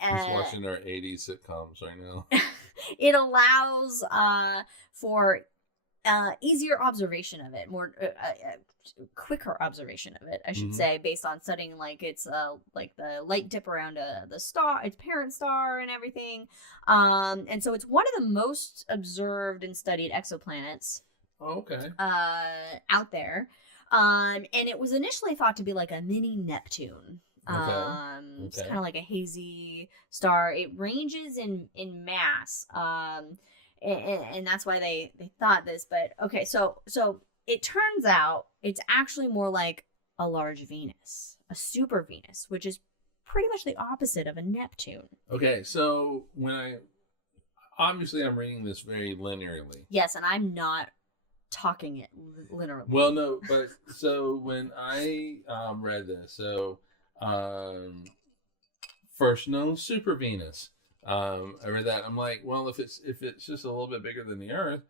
watching our 80s sitcoms right now. It allows for easier observation of it, more quicker observation of it, I should say, based on studying like its like the light dip around the star, its parent star, and everything. And so it's one of the most observed and studied exoplanets. Oh, okay. Out there. And it was initially thought to be like a mini Neptune. It's kind of like a hazy star. It ranges in mass. And that's why they thought this. But okay, so it turns out it's actually more like a large Venus, a super Venus, which is pretty much the opposite of a Neptune. Okay, so I'm reading this very linearly. Yes, and I'm not talking it literally. Well, no, but so when I read this, first known super Venus, I read that. I'm like, well, if it's just a little bit bigger than the Earth,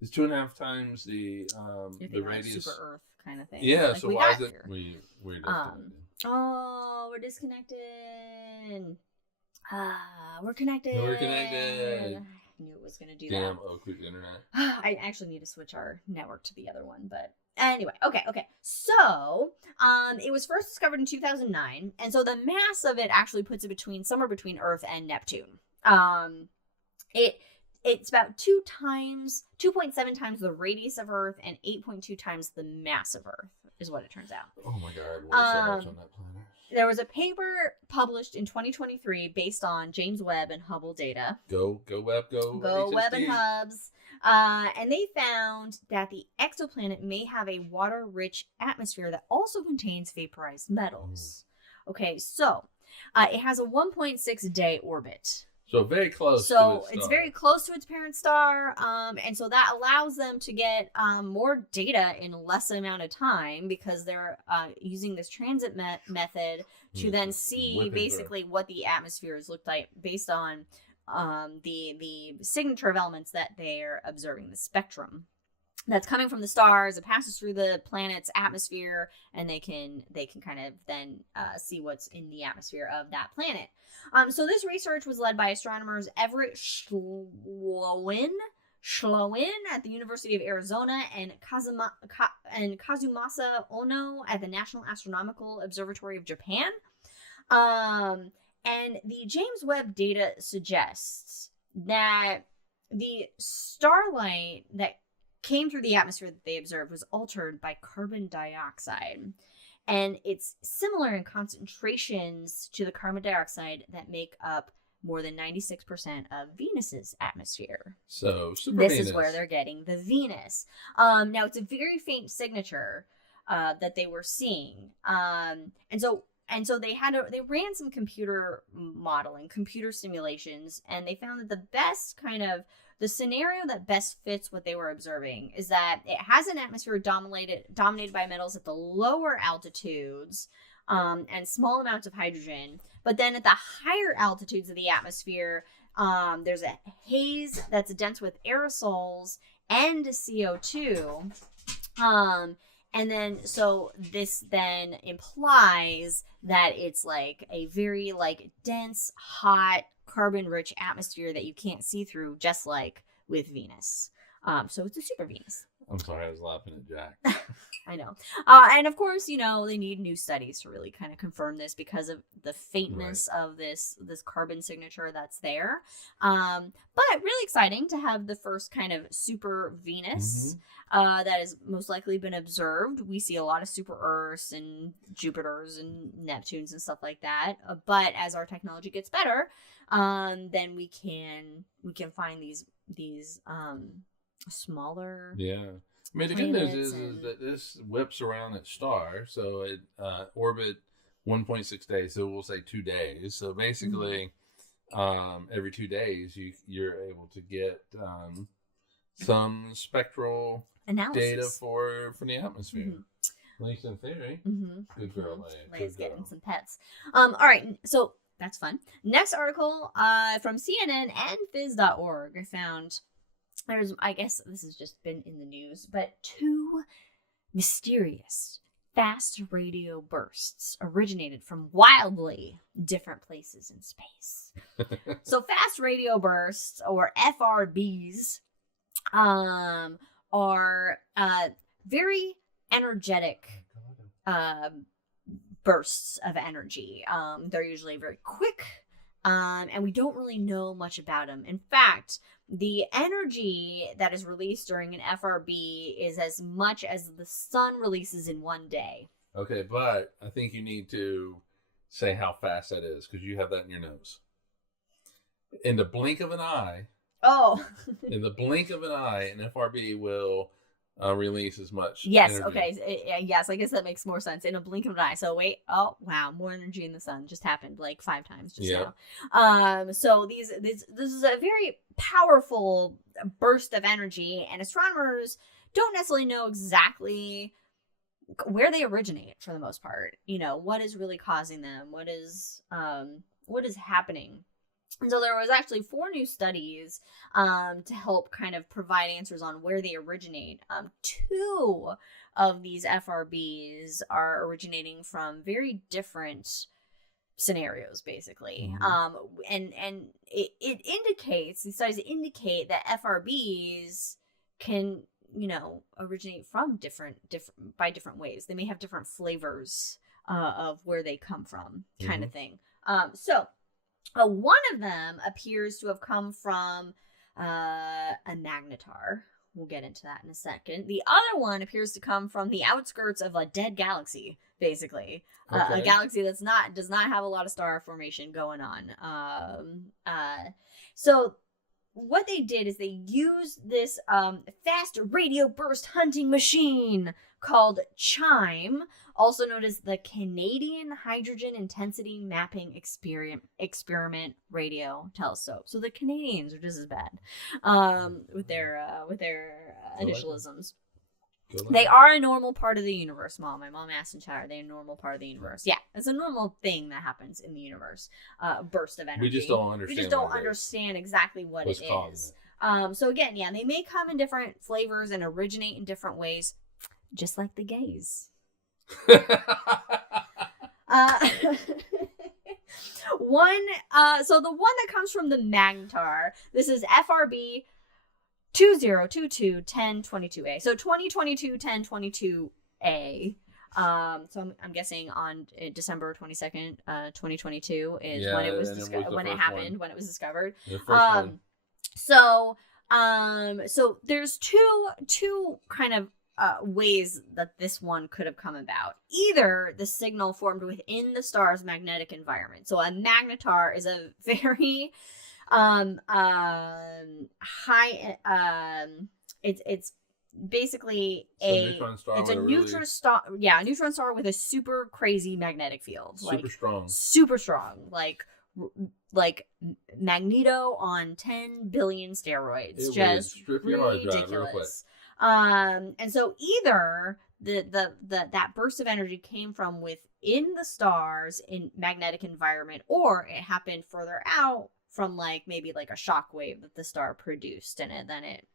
it's 2.5 times the radius. Super Earth kind of thing. Yeah. Like, so why is it we're disconnected? We're disconnected. We're connected. We're connected. I knew it was going to do Damn that. Oak Creek Internet. I actually need to switch our network to the other one, but anyway, okay. So, it was first discovered in 2009, and so the mass of it actually puts it somewhere between Earth and Neptune. It's about 2.7 times the radius of Earth and 8.2 times the mass of Earth, is what it turns out. Oh my God, what is so much on that planet? There was a paper published in 2023 based on James Webb and Hubble data. Go Webb, go HSD. Webb and Hubs. And they found that the exoplanet may have a water-rich atmosphere that also contains vaporized metals. Okay, so it has a 1.6 day orbit. So very close. So it's very close to its parent star, and so that allows them to get more data in less amount of time because they're using this transit method to then see basically what the atmospheres look like based on the signature of elements that they're observing, the spectrum that's coming from the stars. It passes through the planet's atmosphere, and they can kind of then see what's in the atmosphere of that planet. So this research was led by astronomers Everett Schlowin at the University of Arizona and Kazumasa Ono at the National Astronomical Observatory of Japan. And the James Webb data suggests that the starlight that came through the atmosphere that they observed was altered by carbon dioxide. And it's similar in concentrations to the carbon dioxide that make up more than 96% of Venus's atmosphere. So, this is where they're getting the Venus. Now, it's a very faint signature that they were seeing. And so they ran some computer modeling, computer simulations, and they found that the scenario that best fits what they were observing is that it has an atmosphere dominated by metals at the lower altitudes, and small amounts of hydrogen. But then at the higher altitudes of the atmosphere, there's a haze that's dense with aerosols and CO2. And then, so this then implies that it's like a very like dense, hot, carbon-rich atmosphere that you can't see through, just like with Venus. So it's a super Venus. I'm sorry, I was laughing at Jack. I know. And of course, they need new studies to really kind of confirm this because of the faintness of this carbon signature that's there. But really exciting to have the first kind of super Venus that has most likely been observed. We see a lot of super Earths and Jupiters and Neptunes and stuff like that. But as our technology gets better, then we can find these smaller. Yeah. I mean, the good news is that this whips around its star, so it orbit 1.6 days, so we'll say 2 days. So basically, every 2 days, you're able to get some spectral analysis data for the atmosphere. At least in theory. Good girl, Leia. Leia's getting some pets. All right, so that's fun. Next article from CNN and Phys.org, I found. I guess this has just been in the news, but 2 mysterious fast radio bursts originated from wildly different places in space. So fast radio bursts, or FRBs, are very energetic bursts of energy. They're usually very quick, and we don't really know much about them. In fact, the energy that is released during an FRB is as much as the sun releases in one day. Okay, but I think you need to say how fast that is, because you have that in your nose. In the blink of an eye. Oh. In the blink of an eye, an FRB will release as much. Yes. energy. Okay. Yes. I guess that makes more sense. In a blink of an eye. So wait. Oh wow. More energy in the sun just happened like 5 times just now. So this is a very powerful burst of energy, and astronomers don't necessarily know exactly where they originate for the most part. What is really causing them? What is happening? And so there was actually 4 new studies to help kind of provide answers on where they originate. 2 of these FRBs are originating from very different scenarios, basically. And it indicates, these studies indicate that FRBs can, originate from different different ways. They may have different flavors of where they come from, kind of thing. So one of them appears to have come from a magnetar. We'll get into that in a second. The other one appears to come from the outskirts of a dead galaxy, basically. A galaxy does not have a lot of star formation going on. So what they did is they used this fast radio burst hunting machine called CHIME, also known as the Canadian Hydrogen Intensity Mapping Experiment Radio Telescope. So the Canadians are just as bad with their initialisms. They are a normal part of the universe, Mom. My mom asked in chat, are they a normal part of the universe? Yeah, it's a normal thing that happens in the universe. Burst of energy. We just don't understand. We just don't understand exactly what it is. So again, yeah, they may come in different flavors and originate in different ways, just like the gays. So the one that comes from the magnetar, this is FRB 2022-1022A. So 2022-1022A. So I'm guessing on December 22nd, 2022 is when it was when it happened, when it was discovered. So there's two kind of ways that this one could have come about. Either the signal formed within the star's magnetic environment. So a magnetar is a very high it's basically neutron star. It's a neutron star. Yeah, a neutron star with a super crazy magnetic field. Super strong. Like Magneto on 10 billion steroids. It just strip your hard drive real quick. And so either that burst of energy came from within the star's in magnetic environment, or it happened further out from maybe a shock wave that the star produced, and then it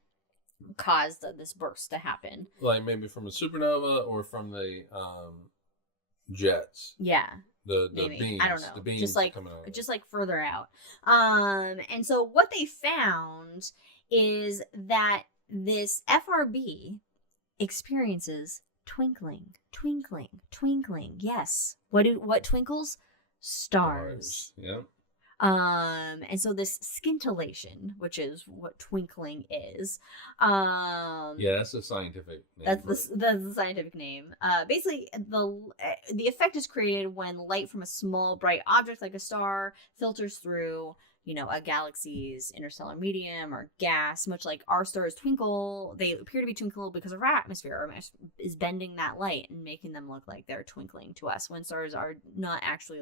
caused this burst to happen. Like maybe from a supernova or from the jets. Yeah. The beams. I don't know. The beams just further out. And so what they found is that this FRB experiences twinkling. Yes. What twinkles? Stars. Yeah. And so this scintillation, which is what twinkling is, yeah, that's the scientific name. That's the scientific name. Basically, the effect is created when light from a small bright object like a star filters through, a galaxy's interstellar medium or gas. Much like our stars twinkle, they appear to be twinkle because our atmosphere is bending that light and making them look like they're twinkling to us, when stars are not actually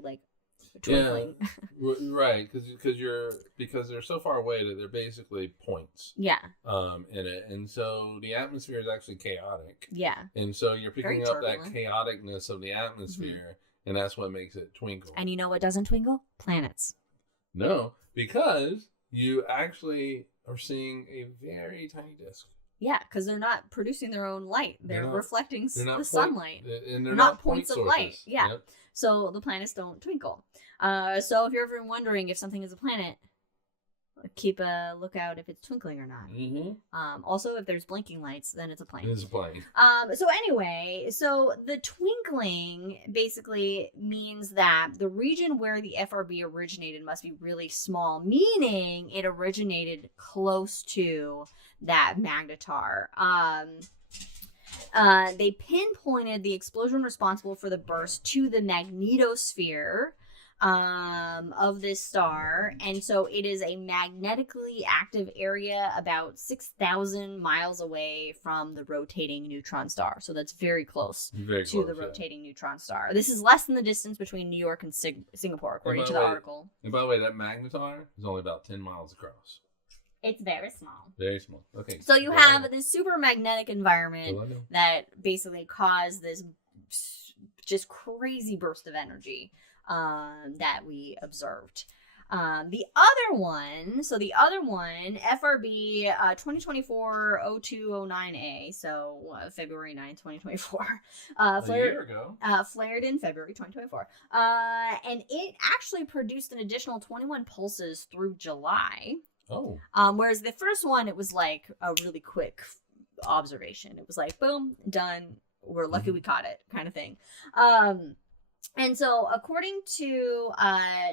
twinkling. Yeah, right, because they're so far away that they're basically points. Yeah. In it, and so the atmosphere is actually chaotic. Yeah. And so you're picking up that chaoticness of the atmosphere, and that's what makes it twinkle. And you know what doesn't twinkle? Planets. No, because you actually are seeing a very tiny disk. Yeah, because they're not producing their own light. They're reflecting the sunlight. And they're not point points sources. Of light. Yeah. Yep. So the planets don't twinkle. So if you're ever wondering if something is a planet, keep a lookout if it's twinkling or not. Mm-hmm. Also, if there's blinking lights, then it's a plane. It is a plane. So anyway, the twinkling basically means that the region where the FRB originated must be really small, meaning it originated close to that magnetar. They pinpointed the explosion responsible for the burst to the magnetosphere of this star, and so it is a magnetically active area about 6,000 miles away from the rotating neutron star. So that's very close to the rotating neutron star. This is less than the distance between New York and Singapore, according to the article. And by the way, that magnetar is only about 10 miles across. It's very small. Very small. Okay. So you have this super magnetic environment that basically caused this just crazy burst of energy that we observed. The other one, FRB 2024-0209A, so February 9th, 2024. A year ago. Flared in February 2024. And it actually produced an additional 21 pulses through July. Oh. Whereas the first one, it was like a really quick observation. It was like, boom, done. We're lucky we caught it, kind of thing. And so, according to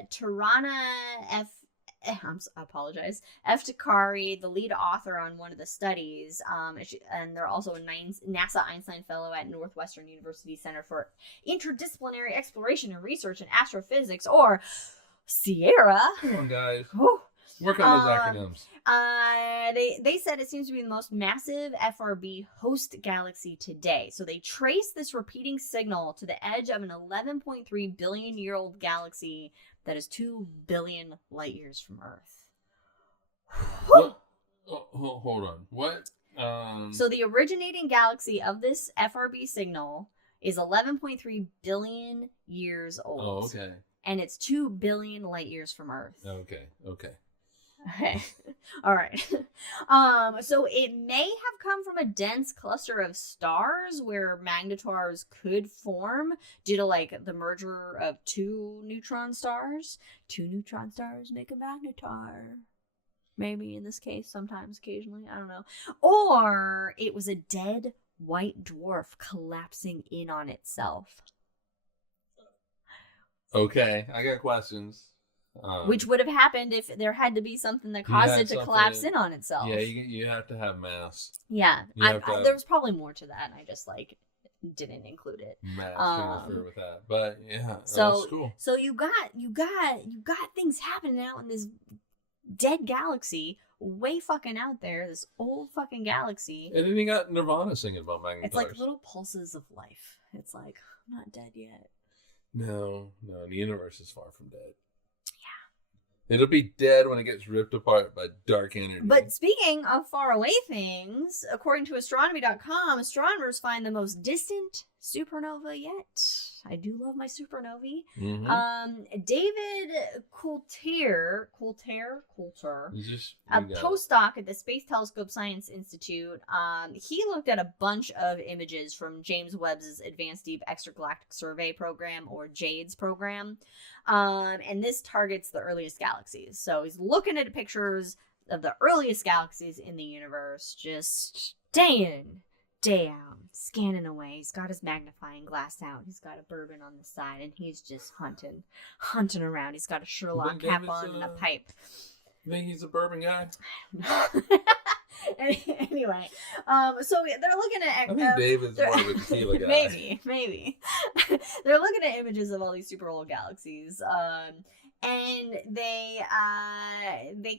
Tirana F. Takari, the lead author on one of the studies, and they're also a NASA Einstein Fellow at Northwestern University Center for Interdisciplinary Exploration and Research in Astrophysics, or Sierra. Come on, guys. Work on those acronyms. They said it seems to be the most massive FRB host galaxy today. So they traced this repeating signal to the edge of an 11.3 billion year old galaxy that is 2 billion light years from Earth. Hold on. What? So the originating galaxy of this FRB signal is 11.3 billion years old. Oh, okay. And it's 2 billion light years from Earth. Okay. Okay. All right. So it may have come from a dense cluster of stars where magnetars could form due to the merger of two neutron stars. Two neutron stars make a magnetar. Maybe in this case, sometimes, occasionally, I don't know. Or it was a dead white dwarf collapsing in on itself. Okay, I got questions. Which would have happened if there had to be something that caused it to collapse in on itself. Yeah, you have to have mass. Yeah, there was probably more to that, and I just like didn't include it. Mass interfere with that, but yeah, so that's cool. So you got things happening out in this dead galaxy, way fucking out there, this old fucking galaxy. And then you got Nirvana singing about magnetars. It's like little pulses of life. It's like, I'm not dead yet. No, the universe is far from dead. It'll be dead when it gets ripped apart by dark energy. But speaking of far away things, according to astronomy.com, astronomers find the most distant supernova yet. I do love my supernovae. Mm-hmm. David Coulter, a postdoc at the Space Telescope Science Institute, he looked at a bunch of images from James Webb's Advanced Deep Extragalactic Survey program, or JADES program. And this targets the earliest galaxies. So he's looking at pictures of the earliest galaxies in the universe, just day in, day out, scanning away. He's got his magnifying glass out. He's got a bourbon on the side, and he's just hunting around. He's got a Sherlock cap on and a pipe. You think he's a bourbon guy? Anyway, so they're looking at. I think David's more of a tequila guy. Maybe. They're looking at images of all these super old galaxies, and they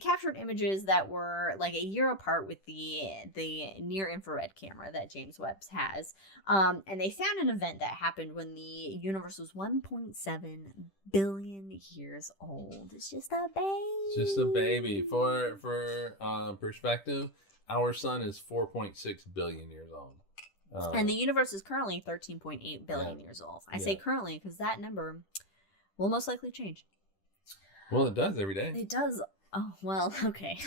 captured images that were like a year apart with the near infrared camera that James Webb has, and they found an event that happened when the universe was 1.7 billion years old. It's just a baby. Just a baby. For perspective, our sun is 4.6 billion years old. And the universe is currently 13.8 billion years old. I say currently because that number will most likely change. Well, it does every day. It does. Oh, well, okay.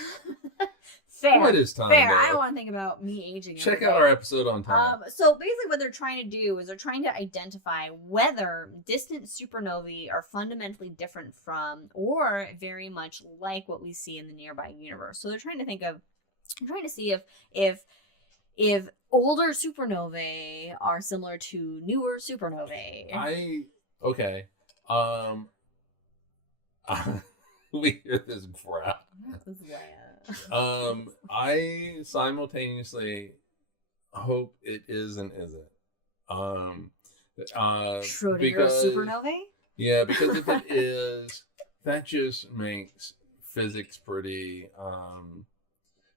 Fair. What is time? Fair. Though? I don't want to think about me aging. Check out our episode on time. So basically what they're trying to do is they're trying to identify whether distant supernovae are fundamentally different from or very much like what we see in the nearby universe. So they're trying to see if older supernovae are similar to newer supernovae. We hear this crap. I simultaneously hope it is and isn't. Schrödinger supernovae? Yeah, because if it is, that just makes physics pretty.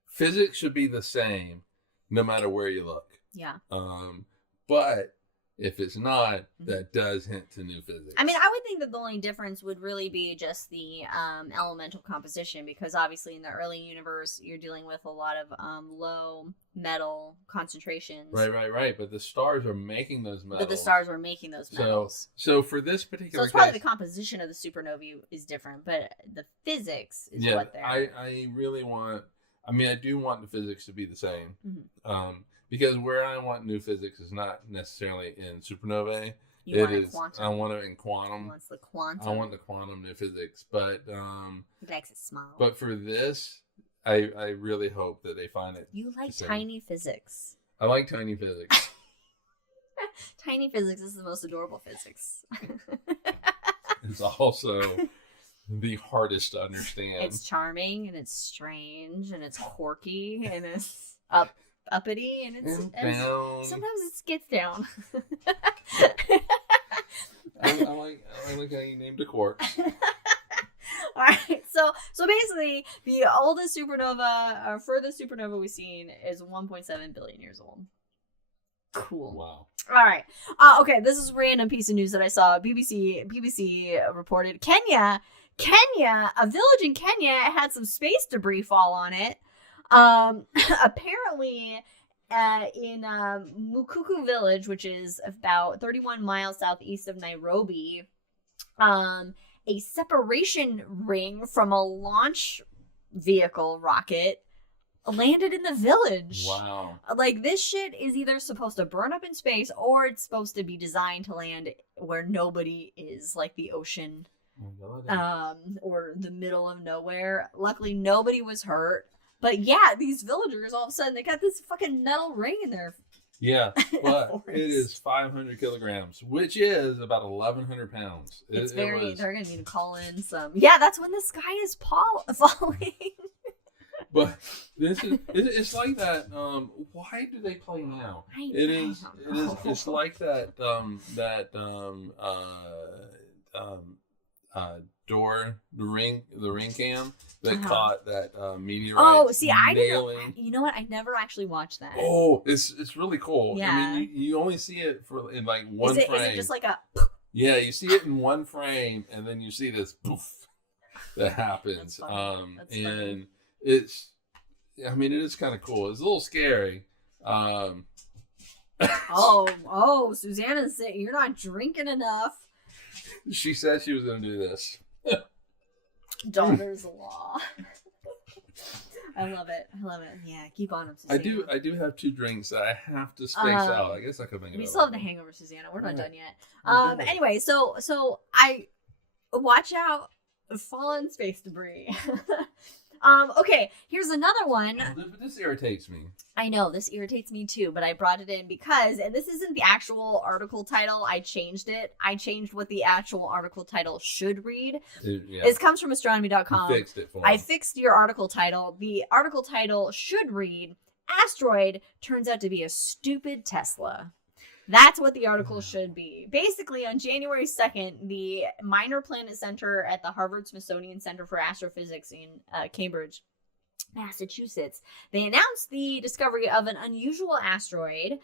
Physics should be the same no matter where you look. Yeah. But if it's not, that does hint to new physics. I mean, I would think that the only difference would really be just the elemental composition, because obviously in the early universe, you're dealing with a lot of low metal concentrations. Right. But the stars are making those metals. So for this particular it's probably the composition of the supernovae is different, but the physics is what they're... I do want the physics to be the same. Mm-hmm. Because where I want new physics is not necessarily in supernovae. Quantum. I want it in quantum. He wants the quantum. I want the quantum new physics, but he likes it small. But for this, I really hope that they find it. You like tiny physics. I like tiny physics. Tiny physics is the most adorable physics. It's also the hardest to understand. It's charming and it's strange and it's quirky and it's uppity and it's sometimes it skids down. I like how you named a quark. All right, so basically the oldest supernova or furthest supernova we've seen is 1.7 billion years old. Cool. Wow. All right. Okay, this is a random piece of news that I saw. BBC reported Kenya, a village in Kenya had some space debris fall on it. Apparently, in Mukuku village, which is about 31 miles southeast of Nairobi, a separation ring from a launch vehicle rocket landed in the village. Wow. Like, this shit is either supposed to burn up in space or it's supposed to be designed to land where nobody is, like the ocean, or the middle of nowhere. Luckily, nobody was hurt. But yeah, these villagers, all of a sudden, they got this fucking metal ring in their Yeah, but Forest. it is 500 kilograms, which is about 1,100 pounds. It's very. They're gonna need to call in some. Yeah, that's when the sky is falling. But it's like that. Why do they play now? It's like that. Door, the ring cam that caught that meteorite. Oh, see, I nailing. didn't. You know what? I never actually watched that. Oh, it's really cool. Yeah. I mean, you only see it in like one frame. Is it just like a? Yeah, you see it in one frame, and then you see this poof that happens. That's and funny. it's, I mean, it is kind of cool. It's a little scary. Oh, Susanna's saying you're not drinking enough. She said she was going to do this. Daughter's-in-law. I love it. Yeah, keep on, Susanna. I do have 2 drinks that I have to space out. I guess I could make it. We still have the hangover, Susanna. We're not done yet. Anyway, so I watch out, fallen space debris. Okay, here's another one. But this irritates me. I know, this irritates me too, but I brought it in because, and this isn't the actual article title, I changed it. I changed what the actual article title should read. This comes from astronomy.com. You fixed it for me. I fixed your article title. The article title should read, Asteroid turns out to be a stupid Tesla. That's what the article should be. Basically, on January 2nd, the Minor Planet Center at the Harvard-Smithsonian Center for Astrophysics in Cambridge, Massachusetts, they announced the discovery of an unusual asteroid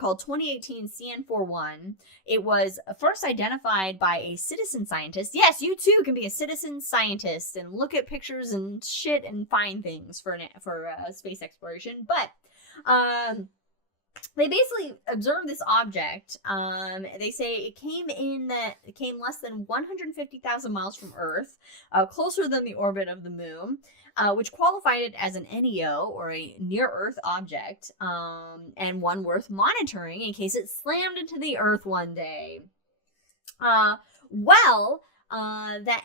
called 2018 CN41. It was first identified by a citizen scientist. Yes, you too can be a citizen scientist and look at pictures and shit and find things for space exploration. But they basically observed this object. They say it came less than 150,000 miles from Earth, closer than the orbit of the moon, which qualified it as an NEO, or a near-Earth object, and one worth monitoring in case it slammed into the Earth one day. That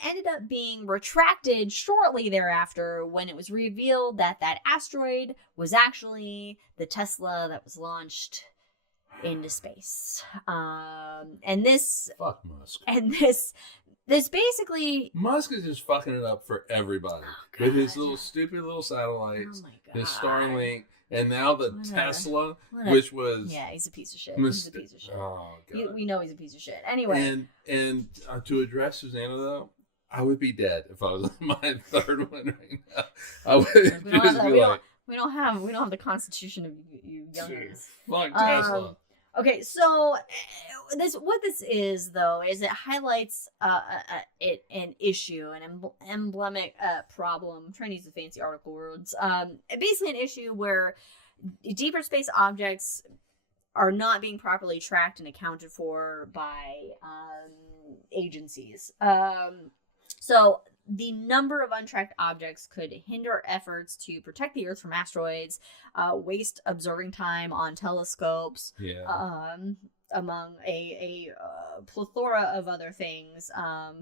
ended up being retracted shortly thereafter when it was revealed that asteroid was actually the Tesla that was launched into space. And this... Fuck Musk. And this basically... Musk is just fucking it up for everybody. With his little stupid little satellites, his Starlink, and now the Tesla, which was... Yeah, he's a piece of shit. He's a piece of shit. Oh, God. We know he's a piece of shit. Anyway. And to address Susanna, though, I would be dead if I was on my 3rd one right now. I would we don't have the constitution of you youngins. Like Tesla. Okay, so what this is, though, is it highlights an issue, an emblematic problem. I'm trying to use the fancy article words. Basically, an issue where deeper space objects are not being properly tracked and accounted for by agencies. So the number of untracked objects could hinder efforts to protect the Earth from asteroids, waste observing time on telescopes, among a plethora of other things,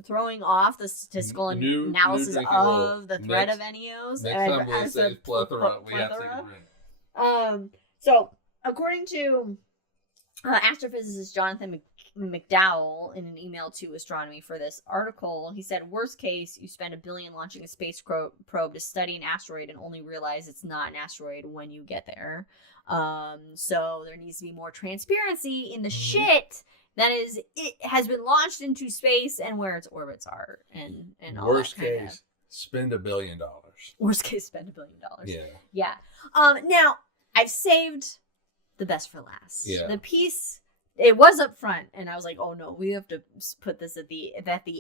throwing off the statistical analysis of the threat of NEOs. Next time we'll say plethora, we have to agree. So, according to astrophysicist Jonathan McDowell, in an email to Astronomy for this article, he said, worst case, you spend $1 billion launching a space probe to study an asteroid and only realize it's not an asteroid when you get there. So there needs to be more transparency in the shit that it has been launched into space and where its orbits are, and all worst that kind case, spend $1 billion. Worst case, spend $1 billion. Yeah. Now I've saved the best for last. Yeah. The piece, it was up front, and I was like, oh no, we have to put this at the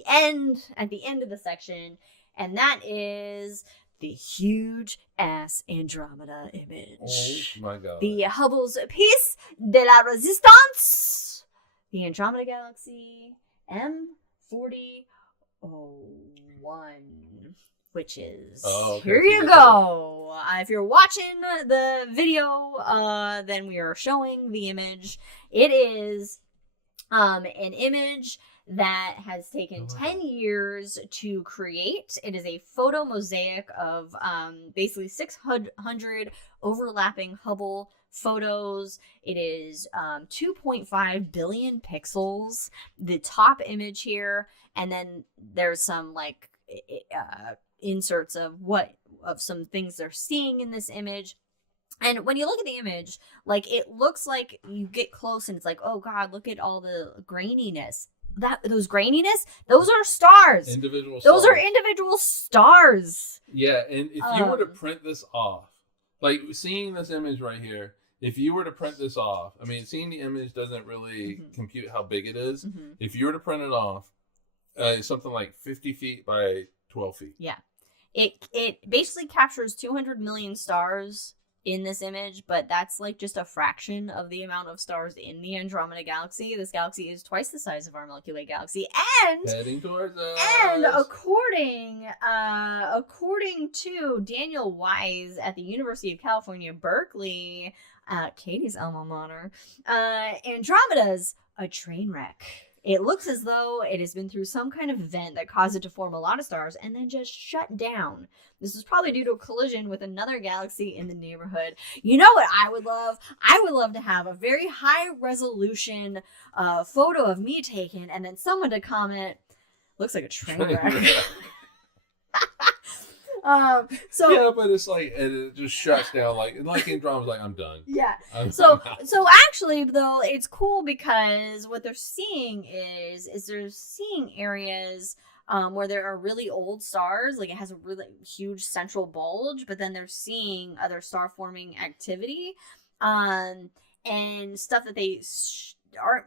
end of the section, and that is the huge ass Andromeda image. Oh my God. The Hubble's piece de la resistance, the Andromeda Galaxy M4001, which is here you go. If you're watching the video, then we are showing the image. It is an image that has taken 10 years to create. It is a photo mosaic of basically 600 overlapping Hubble photos. It is 2.5 billion pixels. The top image here, and then there's some like inserts of some things they're seeing in this image. And when you look at the image, like, it looks like you get close and it's like, oh God, look at all the graininess. Those are stars. Those are individual stars. Yeah, and if you were to print this off, like seeing this image right here, if you were to print this off, I mean, seeing the image doesn't really compute how big it is. If you were to print it off, it's something like 50 feet by 12 feet. Yeah. It basically captures 200 million stars in this image, but that's like just a fraction of the amount of stars in the Andromeda Galaxy. This galaxy is twice the size of our Milky Way galaxy, and heading towards us. And according to Daniel Wise at the University of California, Berkeley, Katie's alma mater, Andromeda's a train wreck. It looks as though it has been through some kind of event that caused it to form a lot of stars and then just shut down. This was probably due to a collision with another galaxy in the neighborhood. You know what I would love? I would love to have a very high resolution photo of me taken, and then someone to comment, looks like a train wreck. So yeah, but it's like it just shuts down, like Andromeda's like, I'm done. Yeah. So actually though, it's cool because what they're seeing is they're seeing areas where there are really old stars, like it has a really huge central bulge, but then they're seeing other star forming activity, and stuff that they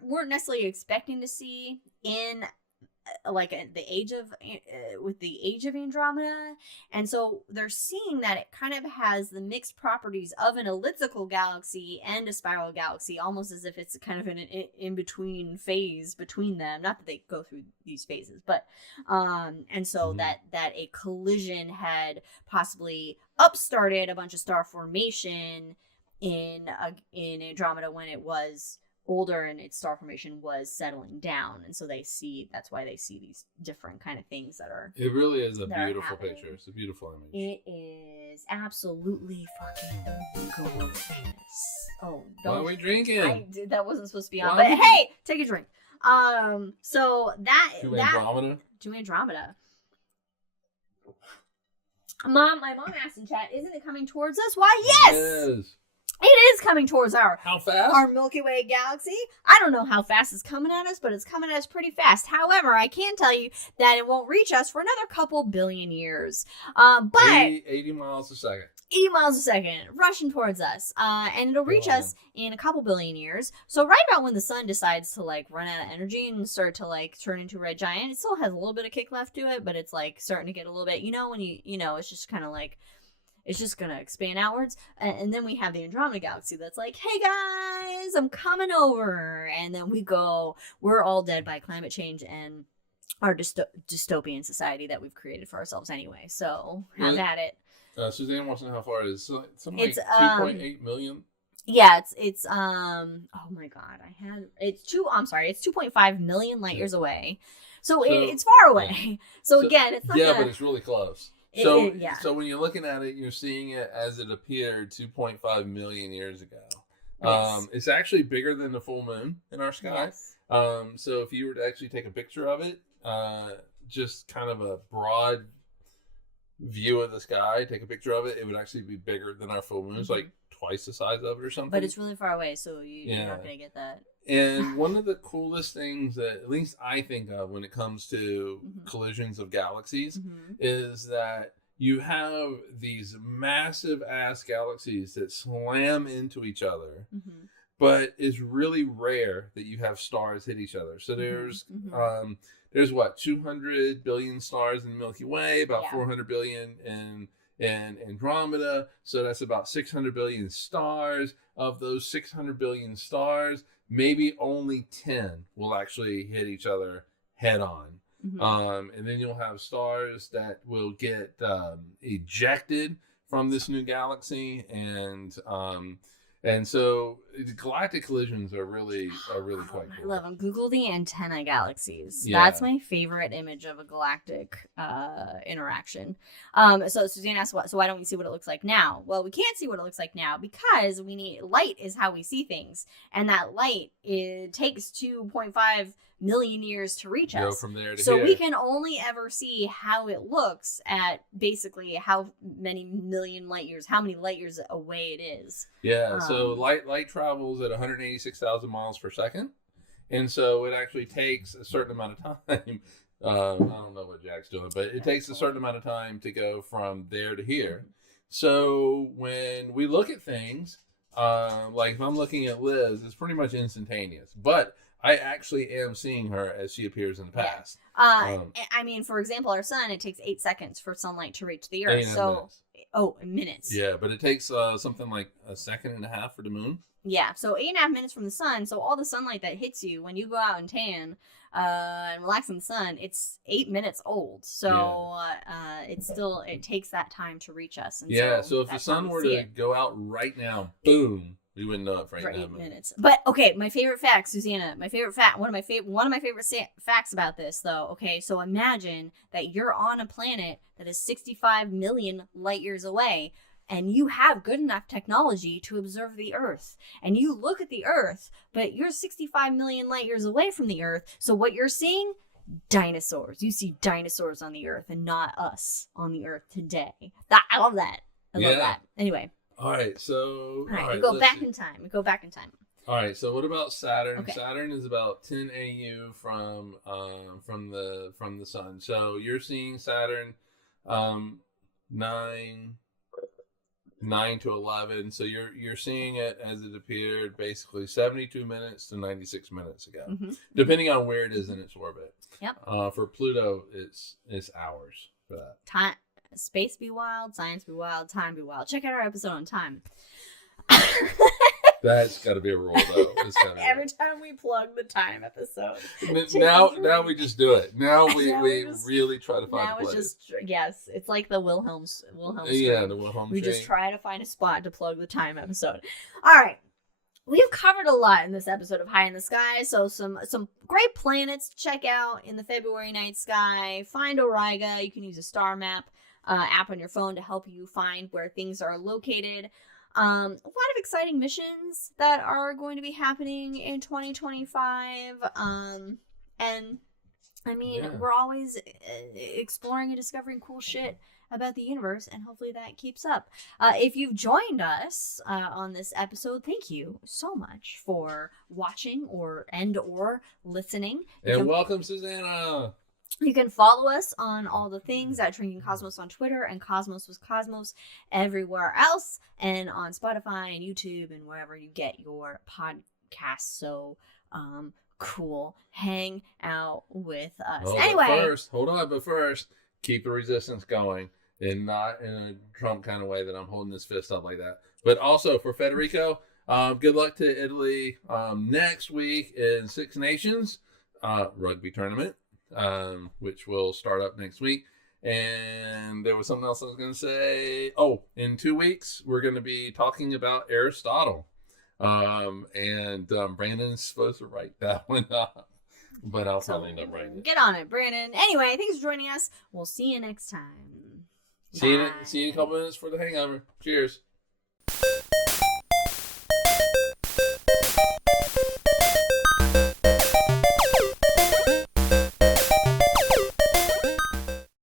weren't necessarily expecting to see in like the age of Andromeda. And so they're seeing that it kind of has the mixed properties of an elliptical galaxy and a spiral galaxy, almost as if it's kind of an in-between phase between them. Not that they go through these phases, but and so that a collision had possibly upstarted a bunch of star formation in Andromeda when it was older and its star formation was settling down, and so that's why they see these different kind of things that are. It really is a beautiful picture. It's a beautiful image. It is absolutely fucking gorgeous. Oh, why are we drinking? That wasn't supposed to be on, but hey, take a drink. So to Andromeda. To Andromeda. Mom, my mom asked in chat, isn't it coming towards us? Why, yes! It is coming towards our Milky Way galaxy. I don't know how fast it's coming at us, but it's coming at us pretty fast. However, I can tell you that it won't reach us for another couple billion years. But 80 miles a second. 80 miles a second, rushing towards us. And it'll reach us in a couple billion years. So right about when the sun decides to like run out of energy and start to like turn into a red giant, it still has a little bit of kick left to it, but it's like starting to get a little bit, when it's just kind of like, it's just going to expand outwards. And then we have the Andromeda Galaxy that's like, hey guys, I'm coming over. And then we're all dead by climate change and our dystopian society that we've created for ourselves anyway. So have at it. Suzanne wants to know how far it is. So something like 2.8 million? Yeah, it's oh my God. It's 2.5 million light years away. So it's far away. Yeah. So again, it's not but it's really close. So when you're looking at it, you're seeing it as it appeared 2.5 million years ago. Yes. It's actually bigger than the full moon in our sky. Yes. So if you were to actually take a picture of it, just kind of a broad view of the sky, take a picture of it, it would actually be bigger than our full moon. It's like twice the size of it or something. But it's really far away, so you're not going to get that. And one of the coolest things that at least I think of when it comes to collisions of galaxies is that you have these massive ass galaxies that slam into each other, but it's really rare that you have stars hit each other. So there's 200 billion stars in the Milky Way, about 400 billion in Andromeda. So that's about 600 billion stars. Of those 600 billion stars, maybe only 10 will actually hit each other head on. And then you'll have stars that will get ejected from this new galaxy, and And so galactic collisions are really quite I cool. love them. Google the antenna galaxies. Yeah. That's my favorite image of a galactic interaction. So Suzanne asked, so why don't we see what it looks like now? Well, we can't see what it looks like now because we need light is how we see things, and that light takes 2.5 million years to reach Go us. from there to so here. we can only ever see how it looks at basically how many million light years, how many light years away it is. Yeah, so light travels at 186,000 miles per second, and so it actually takes a certain amount of time. I don't know what Jack's doing, but it takes a certain amount of time to go from there to here. So when we look at things, like if I'm looking at Liz, it's pretty much instantaneous. But I actually am seeing her as she appears in the past. I mean, for example, our sun, it takes 8 seconds for sunlight to reach the Earth. Minutes. Minutes. Yeah, but it takes something like a second and a half for the moon. Yeah, so 8.5 minutes from the sun. So all the sunlight that hits you when you go out and tan and relax in the sun, it's 8 minutes old. So it takes that time to reach us. And so if the sun were to go out right now, boom, we wouldn't know it for 8 minutes. But okay, my favorite fact, Susanna, one of my favorite facts about this though. Okay, so imagine that you're on a planet that is 65 million light years away, and you have good enough technology to observe the Earth, and you look at the Earth, but you're 65 million light years away from the Earth. So what you're seeing? Dinosaurs. You see dinosaurs on the Earth and not us on the Earth today. I love that. I love that. Anyway. All right, so we go back in time. All right, so what about Saturn? Okay. Saturn is about 10 AU from the sun. So you're seeing Saturn 9 to 11. So you're seeing it as it appeared basically 72 minutes to 96 minutes ago, depending on where it is in its orbit. Yep. For Pluto, it's hours for that. Time. Space be wild, science be wild, time be wild. Check out our episode on time. That's got to be a rule, though. Every time we plug the time episode. Now we just do it. Now we really try to find a place. It's just, it's like the Wilhelm string. Yeah, the Wilhelm string. We just try to find a spot to plug the time episode. All right. We've covered a lot in this episode of High in the Sky, so some great planets to check out in the February night sky. Find Auriga. You can use a star map app on your phone to help you find where things are located. A lot of exciting missions that are going to be happening in 2025. And I mean, we're always exploring and discovering cool shit about the universe, and hopefully that keeps up. If you've joined us on this episode, thank you so much for watching or listening. And welcome, Susanna. You can follow us on all the things at Drinking Cosmos on Twitter and Cosmos with Cosmos everywhere else, and on Spotify and YouTube and wherever you get your podcasts. So cool. Hang out with us. But first, keep the resistance going, and not in a Trump kind of way that I'm holding this fist up like that. But also for Federico, good luck to Italy next week in Six Nations rugby tournament. Which will start up next week. And there was something else I was going to say. Oh, in 2 weeks, we're going to be talking about Aristotle. And Brandon's supposed to write that one up. But I'll probably end up writing it. Get on it, Brandon. Anyway, thanks for joining us. We'll see you next time. See you in a couple minutes for the hangover. Cheers.